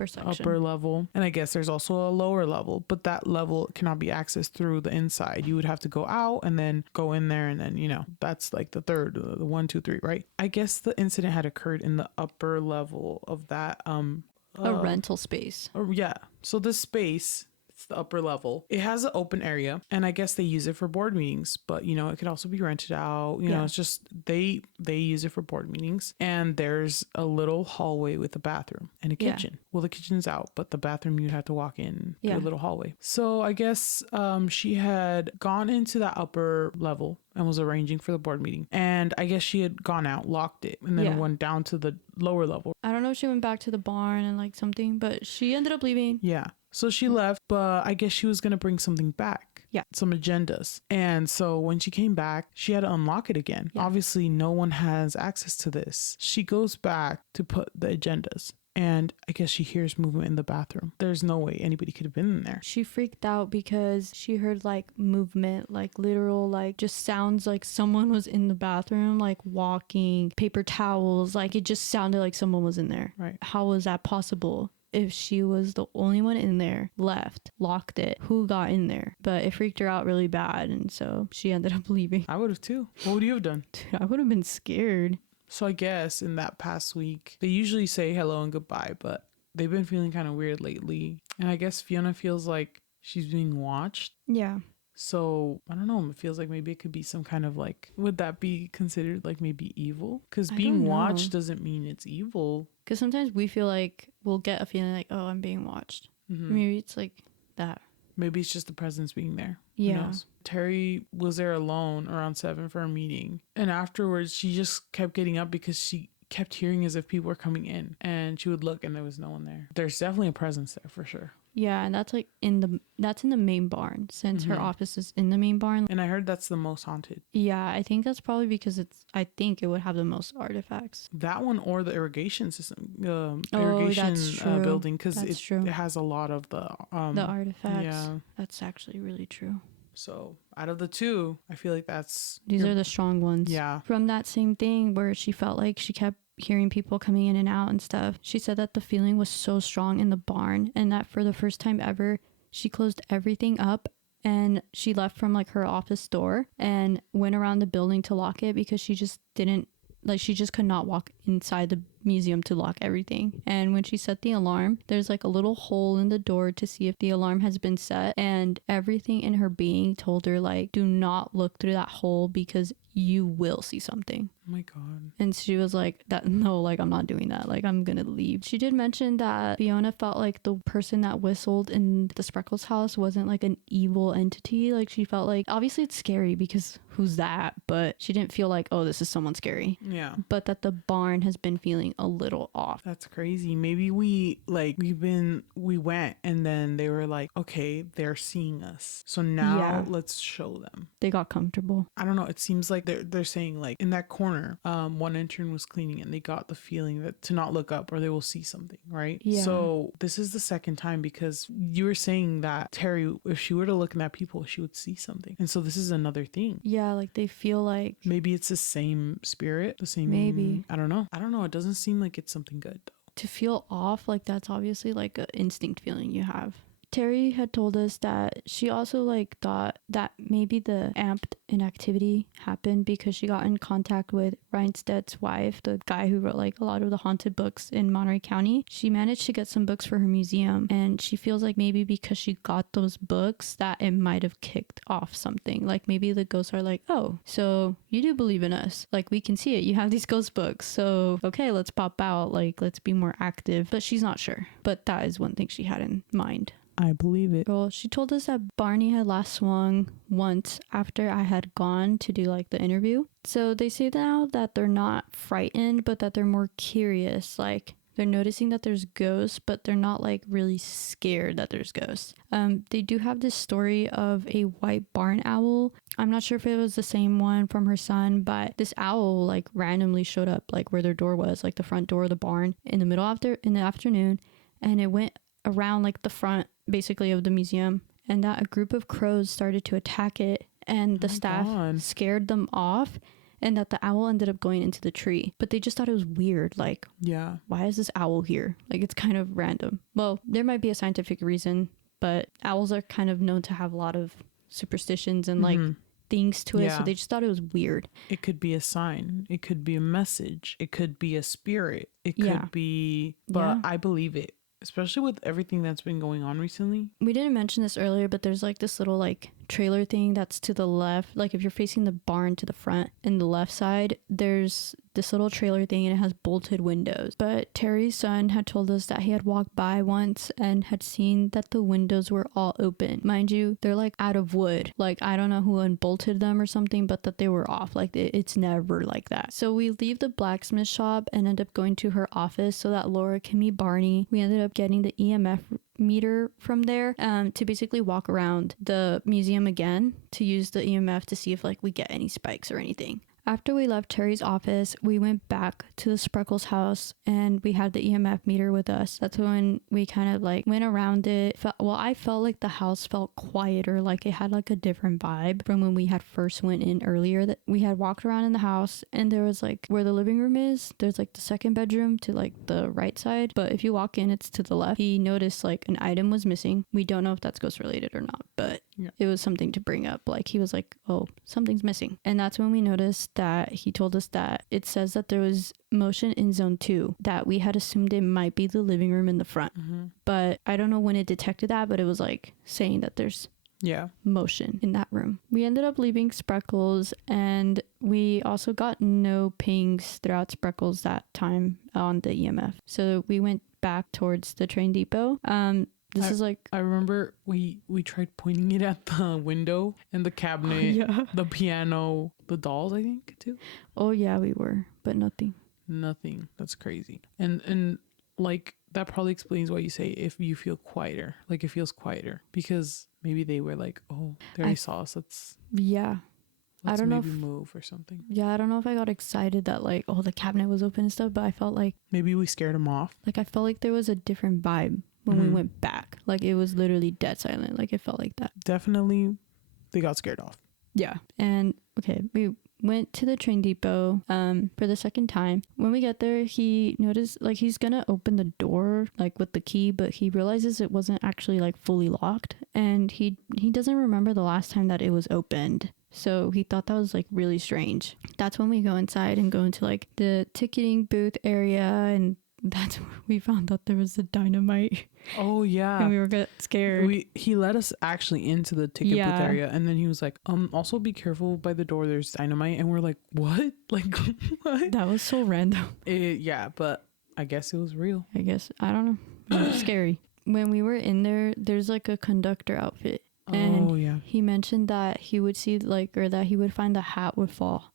section, level, and I guess there's also a lower level, but that level cannot be accessed through the inside. You would have to go out and then go in there, and then, you know, that's like the third, the 1, 2, 3, right? I guess the incident had occurred in the upper level of that a rental space. Yeah, so this space, it's the upper level. It has an open area, and I guess they use it for board meetings, but you know, it could also be rented out. You know, it's just they use it for board meetings. And there's a little hallway with a bathroom and a kitchen. Well, the kitchen's out, but the bathroom, you'd have to walk in to a little hallway. So I guess she had gone into that upper level and was arranging for the board meeting, and I guess she had gone out, locked it, and then went down to the lower level. I don't know if she went back to the barn and like something, but she ended up leaving. Yeah. So she left, but I guess she was going to bring something back. Yeah. Some agendas. And so when she came back, she had to unlock it again. Yeah. Obviously, no one has access to this. She goes back to put the agendas, and I guess she hears movement in the bathroom. There's no way anybody could have been in there. She freaked out because she heard like movement, like literal, like just sounds like someone was in the bathroom, like walking, paper towels. Like it just sounded like someone was in there. Right. How was that possible? If she was the only one in there, left, locked it, who got in there? But it freaked her out really bad, and so she ended up leaving. I would have too. What would you have done? Dude, I would have been scared. So I guess in that past week, they usually say hello and goodbye, but they've been feeling kind of weird lately. And I guess Fiona feels like she's being watched. Yeah. So I don't know. It feels like maybe it could be some kind of like, would that be considered like maybe evil? Because being watched doesn't mean it's evil. Because sometimes we feel like we'll get a feeling like, oh, I'm being watched. Maybe it's like that. Maybe it's just the presence being there. Yeah. Who knows? Terry was there alone around 7 for a meeting. And afterwards, she just kept getting up because she kept hearing as if people were coming in. And she would look and there was no one there. There's definitely a presence there for sure. Yeah, and that's like in the main barn, since her office is in the main barn. And I heard that's the most haunted. Yeah, I think that's probably because I think it would have the most artifacts. That one, or the irrigation system, that's true. building, because it has a lot of the artifacts. Yeah, that's actually really true. So out of the 2, I feel like these are the strong ones. Yeah. From that same thing where she felt like she kept hearing people coming in and out and stuff, she said that the feeling was so strong in the barn, and that for the first time ever, she closed everything up and she left from like her office door and went around the building to lock it because she just could not walk inside the museum to lock everything. And when she set the alarm, there's like a little hole in the door to see if the alarm has been set, and everything in her being told her like, do not look through that hole because you will see something. Oh my God. And she was like, that no, like I'm not doing that. Like I'm gonna leave. She did mention that Fiona felt like the person that whistled in the Spreckles house wasn't like an evil entity. Like she felt like, obviously it's scary because who's that? But she didn't feel like, oh, this is someone scary. Yeah. But that the barn has been feeling a little off. That's crazy. Maybe we went and then they were like, okay, they're seeing us. So now let's show them. They got comfortable. I don't know. It seems like they're saying like in that corner, one intern was cleaning and they got the feeling that to not look up or they will see something, right? Yeah. So this is the second time because you were saying that Terry, if she were to look in that people, she would see something. And so this is another thing. Yeah, like they feel like Maybe it's the same spirit, the same. Maybe. I don't know. It doesn't seem like it's something good though. to feel off, like that's obviously like an instinct feeling you have. Terry had told us that she also like thought that maybe the amped inactivity happened because she got in contact with Reinstedt's wife, the guy who wrote like a lot of the haunted books in Monterey County. She managed to get some books for her museum, and she feels like maybe because she got those books that it might have kicked off something. Like maybe the ghosts are like, oh, so you do believe in us. Like we can see it. You have these ghost books. So okay, let's pop out. Like let's be more active. But she's not sure. But that is one thing she had in mind. I believe it. Well, she told us that Barney had last swung once after I had gone to do like the interview. So they say now that they're not frightened, but that they're more curious. Like they're noticing that there's ghosts, but they're not like really scared that there's ghosts. They do have this story of a white barn owl. I'm not sure if it was the same one from her son, but this owl like randomly showed up like where their door was, like the front door of the barn in the afternoon, and it went around like the front basically of the museum, and that a group of crows started to attack it, and the staff scared them off, and that the owl ended up going into the tree. But they just thought it was weird, like, yeah, why is this owl here? Like it's kind of random. Well, there might be a scientific reason, but owls are kind of known to have a lot of superstitions and like things to it, so they just thought it was weird. It could be a sign, it could be a message, it could be a spirit, it could be, but I believe it. Especially with everything that's been going on recently. We didn't mention this earlier, but there's like this little like trailer thing that's to the left. Like if you're facing the barn to the front and the left side, there's this little trailer thing and it has bolted windows. But Terry's son had told us that he had walked by once and had seen that the windows were all open. Mind you, they're like out of wood. Like I don't know who unbolted them or something, but that they were off. Like it's never like that. So we leave the blacksmith shop and end up going to her office so that Laura can meet Barney. We ended up getting the EMF meter from there to basically walk around the museum again to use the EMF to see if like we get any spikes or anything. After we left Terry's office, we went back to the Spreckles house and we had the EMF meter with us. That's when we kind of like went around it. I felt like the house felt quieter, like it had like a different vibe from when we had first went in earlier. That we had walked around in the house and there was like where the living room is, there's like the second bedroom to like the right side. But if you walk in, it's to the left. He noticed like an item was missing. We don't know if that's ghost related or not, but it was something to bring up. Like he was like, oh, something's missing. And that's when we noticed that he told us that it says that there was motion in zone 2, that we had assumed it might be the living room in the front. But I don't know when it detected that, but it was like saying that there's motion in that room. We ended up leaving Spreckles, and we also got no pings throughout Spreckles that time on the EMF. So we went back towards the train depot. This is like, I remember we tried pointing it at the window and the cabinet, the piano, the dolls, I think too. Oh yeah, we were, but nothing. That's crazy. And like that probably explains why you say if you feel quieter, like it feels quieter, because maybe they were like, oh, they already saw us. Let's I don't know if move or something. Yeah, I don't know if I got excited that like, oh, the cabinet was open and stuff, but I felt like maybe we scared them off. Like I felt like there was a different vibe when we went back. Like it was literally dead silent. Like it felt like that. Definitely they got scared off. Yeah. And okay, we went to the train depot for the second time. When we get there, he noticed like he's gonna open the door like with the key, but he realizes it wasn't actually like fully locked, and he doesn't remember the last time that it was opened. So he thought that was like really strange. That's when we go inside and go into like the ticketing booth area, and that's where we found out there was a dynamite. Oh yeah. And we were scared. He let us actually into the ticket booth Yeah. area, and then he was like, also be careful by the door. There's dynamite, and we're like, what? Like, what? That was so random. Yeah, but I guess it was real. I guess. I don't know. It was scary. When we were in there, there's like a conductor outfit. And Oh yeah. he mentioned that he would see or that he would find the hat would fall,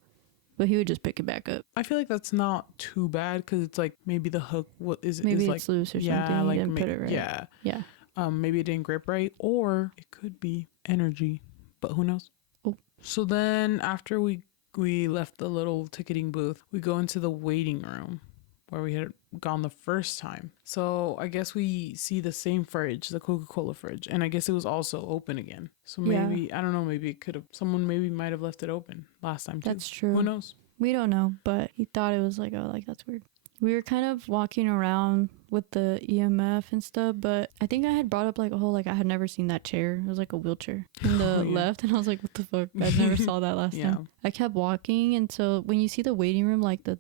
but he would just pick it back up. I feel like that's not too bad because it's like maybe the hook Maybe is it's like, loose or yeah, something. like He didn't put it right. yeah. Yeah. Maybe it didn't grip right, or it could be energy, but who knows? Oh. So then after we left the little ticketing booth, we go into the waiting room where we had gone the first time. So I guess we see the same fridge, the Coca-Cola fridge, and I guess it was also open again. So maybe I don't know, maybe it could have someone maybe might have left it open last time too. That's true. Who knows? We don't know, but he thought it was like, oh, like that's weird. We were kind of walking around with the EMF and stuff, but I think I had brought up like a whole, like I had never seen that chair. It was like a wheelchair in the left, and I was like, what the fuck? I never saw that last time. I kept walking, and so when you see the waiting room, like the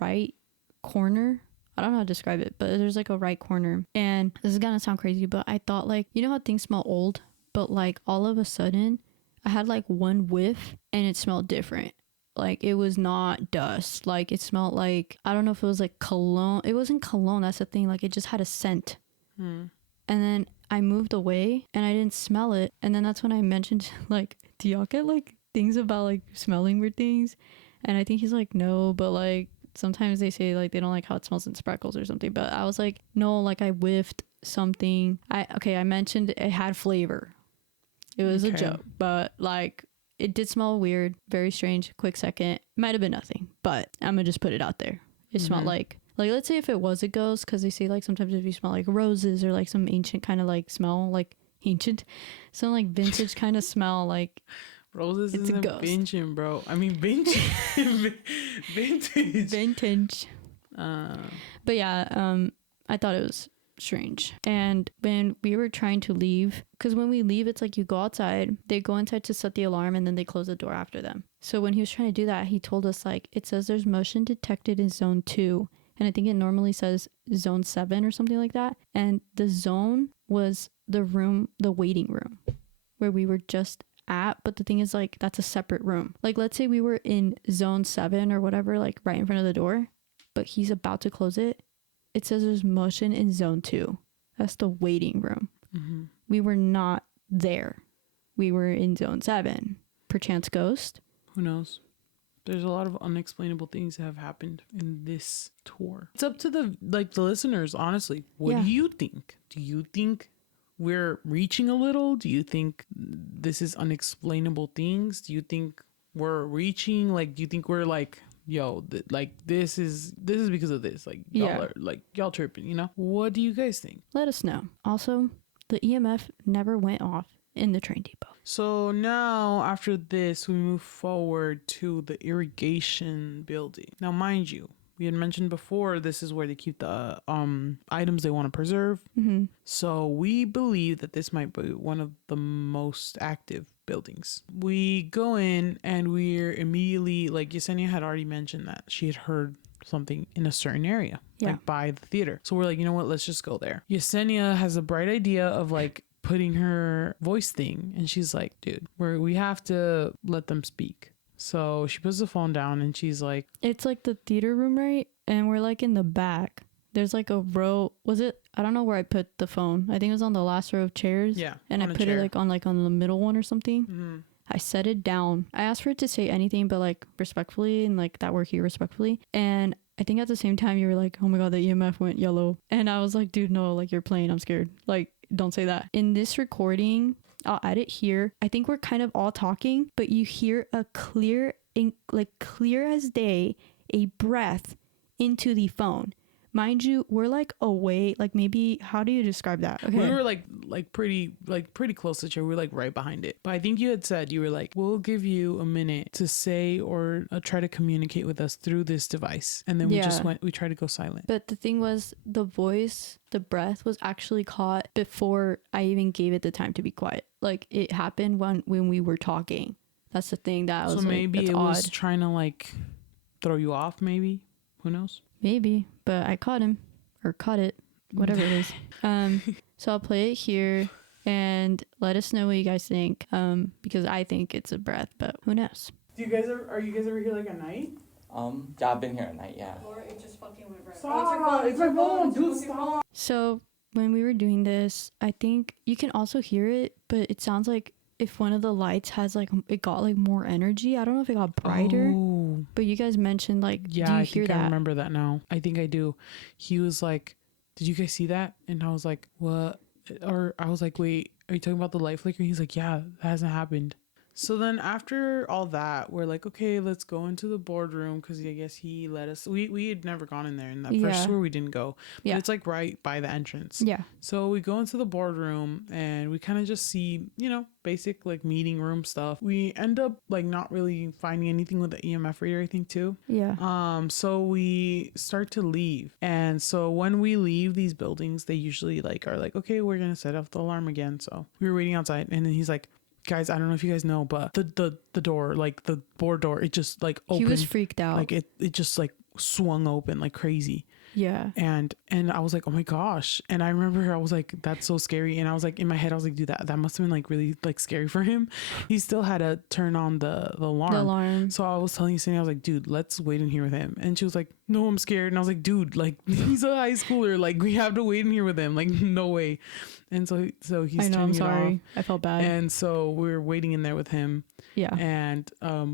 right corner, I don't know how to describe it, but there's like a right corner, and this is gonna sound crazy, but I thought like, you know how things smell old, but like all of a sudden, I had like one whiff, and it smelled different. Like it was not dust. Like it smelled like, I don't know if it was like cologne. It wasn't cologne. That's the thing. Like it just had a scent. And then I moved away and I didn't smell it. And then that's when I mentioned like, do y'all get like things about like smelling weird things? And I think he's like, no, but like sometimes they say like they don't like how it smells in sparkles or something. But I was like, no, like I whiffed something. I mentioned it had flavor. It was a joke, but like, it did smell weird, very strange, quick second. Might have been nothing, but I'm gonna just put it out there. It smelled like let's say if it was a ghost, because they say like sometimes if you smell like roses or like some ancient kind of like smell, like ancient, some like vintage kind of smell, like roses it's isn't a ghost. Vintage, bro. I mean vintage. Vintage. But yeah, I thought it was strange. And when we were trying to leave, because when we leave, it's like you go outside, they go inside to set the alarm, and then they close the door after them. So when he was trying to do that, he told us like, it says there's motion detected in zone 2, and I think it normally says zone 7 or something like that. And the zone was the waiting room where we were just at, but the thing is like, that's a separate room. Like let's say we were in zone 7 or whatever, like right in front of the door, but he's about to close it. It says there's motion in zone 2. That's the waiting room. We were not there. We were in zone 7. Perchance ghost. Who knows? There's a lot of unexplainable things that have happened in this tour. It's up to the listeners, honestly. What do you think? Do you think we're reaching a little? Do you think this is unexplainable things? Do you think we're reaching? Like, do you think we're like, yo, this is because of this, like y'all are like y'all tripping, you know? What do you guys think? Let us know. Also, the EMF never went off in the train depot. So now after this, we move forward to the irrigation building. Now mind you, we had mentioned before, this is where they keep the items they want to preserve. So we believe that this might be one of the most active buildings. We go in and we're immediately, like Yesenia had already mentioned that she had heard something in a certain area, like by the theater. So we're like, you know what, let's just go there. Yesenia has a bright idea of like putting her voice thing, and she's like, dude, we have to let them speak. So she puts the phone down and she's like, it's like the theater room, right? And we're like in the back. There's like a row. Was it? I don't know where I put the phone. I think it was on the last row of chairs. Yeah. And I put it like on the middle one or something. I set it down. I asked for it to say anything, but like respectfully, and like that we're here respectfully. And I think at the same time you were like, oh my God, the EMF went yellow. And I was like, dude, no, like you're playing. I'm scared. Like, don't say that. In this recording, I'll add it here. I think we're kind of all talking, but you hear a clear as day, a breath into the phone. Mind you, we're like away, like maybe, how do you describe that? Okay. We were like pretty close to each other. We were like right behind it. But I think you had said, you were like, we'll give you a minute to say or try to communicate with us through this device. And then we tried to go silent. But the thing was, the breath was actually caught before I even gave it the time to be quiet. Like it happened when we were talking. That's the thing that was, so maybe like, it was odd. Trying to like throw you off, maybe. Who knows? Maybe, but I caught him, or caught it, whatever it is. So I'll play it here and let us know what you guys think. Because I think it's a breath, but who knows? Are you guys ever here like at night? Yeah, I've been here at night, yeah. Or it just fucking went right. Stop! It's my phone, dude, stop! So when we were doing this, I think you can also hear it, but it sounds like if one of the lights has like, it got like more energy. I don't know if it got brighter, Oh. but you guys mentioned like, Yeah, do you I hear think I that? remember that now. I think I do. He was like, did you guys see that? And I was like, what? Or I was like, wait, are you talking about the light flicker? He's like, yeah, that hasn't happened. So then after all that, we're like, okay, let's go into the boardroom because I guess he let us. We had never gone in there. In that Yeah. first tour, we didn't go. But Yeah. it's like right by the entrance. Yeah. So we go into the boardroom and we kind of just see, basic like meeting room stuff. We end up like not really finding anything with the EMF reader, I think, too. Yeah. So we start to leave. And so when we leave these buildings, they usually like are like, okay, we're gonna set off the alarm again. So we were waiting outside and then he's like, guys, I don't know if you guys know, but the door, like the board door, it just like opened. He was freaked out. Like it just like swung open like crazy. Yeah. And I was like, oh my gosh. And I remember I was like, that's so scary. And I was like, in my head, I was like, dude, that must have been like really like scary for him. He still had to turn on the alarm. The alarm. So I was telling Cindy, I was like, dude, let's wait in here with him. And she was like, no, I'm scared. And I was like, dude, like he's a high schooler. Like we have to wait in here with him. Like no way. And so he's I know, I'm turning it sorry. off. I felt bad. And so we were waiting in there with him. Yeah. And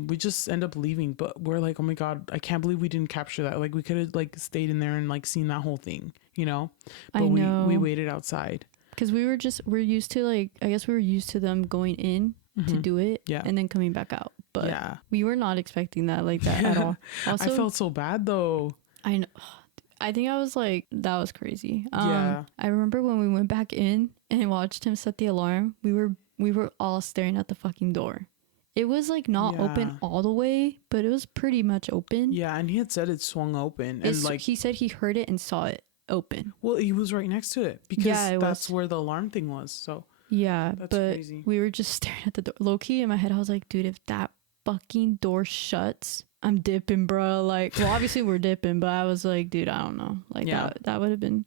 we just end up leaving, but we're like, oh my God, I can't believe we didn't capture that. Like we could have like stayed in there and like seen that whole thing, But I know. we waited outside. Because we're used to like, I guess we were used to them going in to do it Yeah. and then coming back out. But Yeah. we were not expecting that like that at all. Also, I felt so bad though. I know. I think I was like, that was crazy. Yeah. I remember when we went back in and watched him set the alarm, we were all staring at the fucking door. It was like not open all the way, but it was pretty much open. Yeah, and he had said it swung open, and like he said he heard it and saw it open. well, he was right next to it because that's where the alarm thing was. So yeah, that's but crazy. we were just staring at the door. Low key in my head, I was like, dude, if that fucking door shuts, I'm dipping, bro. Like, well, obviously we're dipping, but I was like, dude, I don't know. Like that would have been.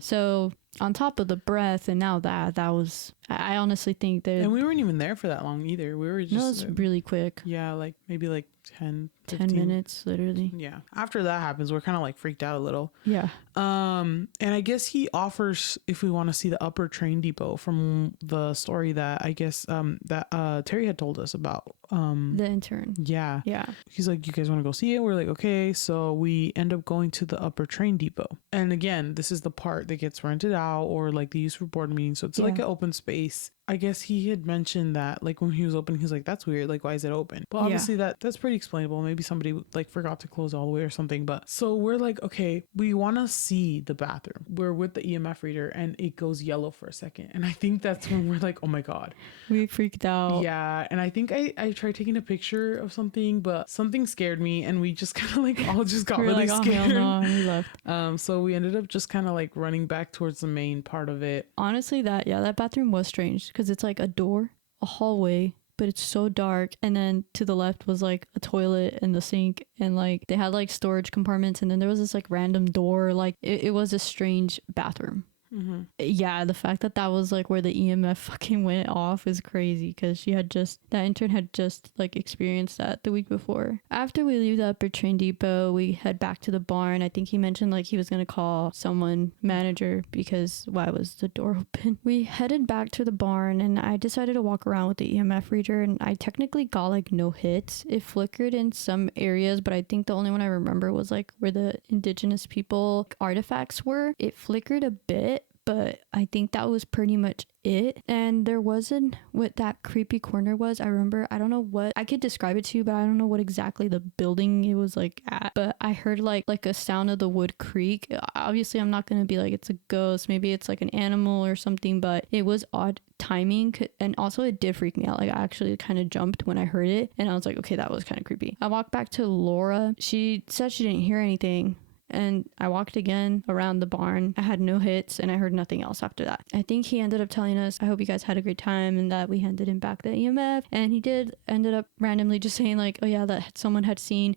So on top of the breath, and now that was, I honestly think that. And we weren't even there for that long either. We were just. No, it was really quick. Yeah, like maybe like 10 minutes, literally. Yeah. After that happens, we're kind of like freaked out a little. Yeah. And I guess he offers if we want to see the upper train depot from the story that I guess that Terry had told us about. The intern. Yeah. Yeah. He's like, you guys want to go see it? We're like, okay. So we end up going to the upper train depot. And again, this is the part that gets rented out or like they use for board meetings. So it's like an open space. I guess he had mentioned that like when he was opening, he's like, that's weird. Like, why is it open? But obviously that's pretty explainable. Maybe somebody like forgot to close all the way or something. But so we're like, okay, we want to see the bathroom. We're with the EMF reader and it goes yellow for a second. And I think that's when we're like, oh my God. We freaked out. Yeah. And I think I tried taking a picture of something, but something scared me and we just kind of like all just got really like, scared. Oh, hell no, and we left. So we ended up just kind of like running back towards the main part of it. Honestly, that bathroom was strange because it's like a door, a hallway, but it's so dark. And then to the left was like a toilet and the sink, and like they had like storage compartments, and then there was this like random door. Like it was a strange bathroom. Mm-hmm. Yeah, the fact that was like where the EMF fucking went off is crazy because that intern had just like experienced that the week before. After we leave the upper train depot, we head back to the barn. I think he mentioned like he was gonna call someone, manager, because why was the door open? We headed back to the barn and I decided to walk around with the EMF reader, and I technically got like no hits. It flickered in some areas, but I think the only one I remember was like where the indigenous people artifacts were. It flickered a bit, but I think that was pretty much it. And there wasn't what that creepy corner was. I remember, I don't know what, I could describe it to you, but I don't know what exactly the building it was like at. But I heard like a sound of the wood creak. Obviously, I'm not going to be like it's a ghost. Maybe it's like an animal or something, but it was odd timing. And also it did freak me out. Like I actually kind of jumped when I heard it. And I was like, okay, that was kind of creepy. I walked back to Laura. She said she didn't hear anything. And I walked again around the barn. I had no hits and I heard nothing else after that. I think he ended up telling us, I hope you guys had a great time, and that we handed him back the EMF. And he ended up randomly just saying like, oh yeah, that someone had seen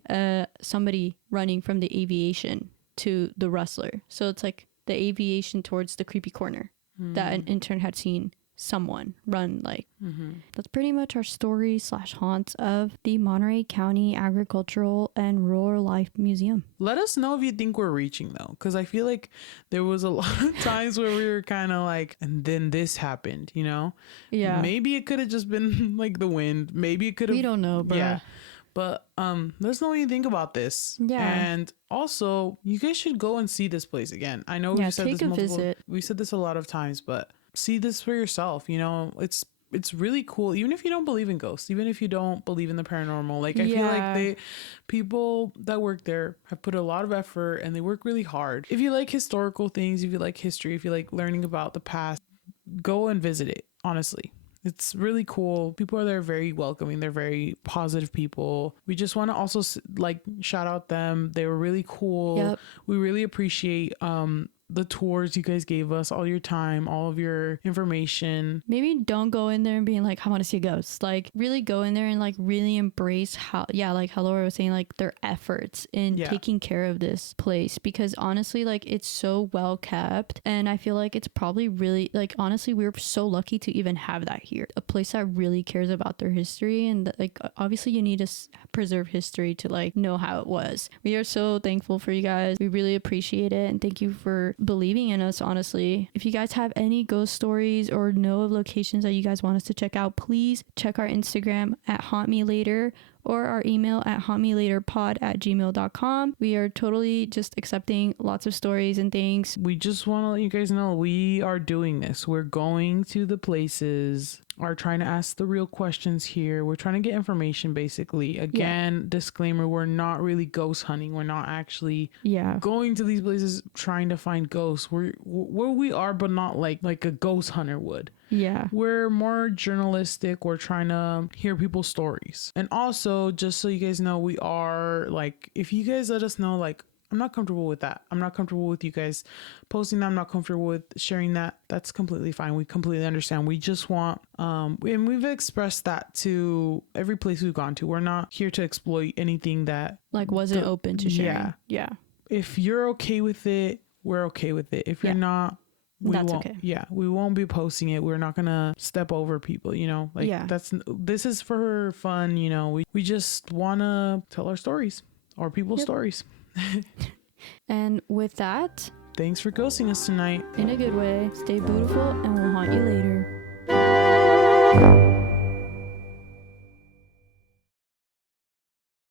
somebody running from the aviation to the rustler. So it's like the aviation towards the creepy corner. that an intern had seen someone run. Like, that's pretty much our story / haunts of the Monterey County Agricultural and Rural Life Museum. Let us know if you think we're reaching though, because I feel like there was a lot of times where we were kind of like, and then this happened, you know? Yeah. Maybe it could have just been like the wind. Maybe it could have. We don't know, bro. Yeah. But let us know what you think about this. Yeah. And also, you guys should go and see this place again. I know we've said take this a multiple. visit. We said this a lot of times, but see this for yourself. You know, it's really cool. Even if you don't believe in ghosts, even if you don't believe in the paranormal, like I feel like people that work there have put a lot of effort and they work really hard. If you like historical things, if you like history, if you like learning about the past, go and visit it. Honestly. It's really cool. People are there very welcoming. They're very positive people. We just want to also like shout out them. They were really cool. Yep. We really appreciate the tours you guys gave us, all your time, all of your information. Maybe don't go in there and being like, I want to see a ghost. Like, really go in there and like really embrace like how Laura was saying, like their efforts in taking care of this place, because honestly, like it's so well kept, and I feel like it's probably really, like, honestly, we were so lucky to even have that here, a place that really cares about their history, and that, like, obviously you need to preserve history to like know how it was. We are so thankful for you guys. We really appreciate it, and thank you for believing in us. Honestly, if you guys have any ghost stories or know of locations that you guys want us to check out, please check our Instagram at hauntmelater or our email at hauntmelaterpod@gmail.com. We are totally just accepting lots of stories and things. We just want to let you guys know we are doing this. We're going to the places, are trying to ask the real questions here. We're trying to get information, basically. Again, disclaimer, we're not really ghost hunting. We're not actually going to these places trying to find ghosts. We're where we are, but not like a ghost hunter would. Yeah. We're more journalistic. We're trying to hear people's stories. And also, just so you guys know, we are like, if you guys let us know, like, I'm not comfortable with that. I'm not comfortable with you guys posting that. I'm not comfortable with sharing that. That's completely fine. We completely understand. We just want, and we've expressed that to every place we've gone to. We're not here to exploit anything that like wasn't open to sharing. Yeah. If you're okay with it, we're okay with it. If you're not, we that's won't. Okay. Yeah, we won't be posting it. We're not gonna step over people. You know, like this is for fun. You know, we just wanna tell our stories or people's stories. And with that, thanks for ghosting us tonight. in a good way, stay beautiful, and we'll haunt you later.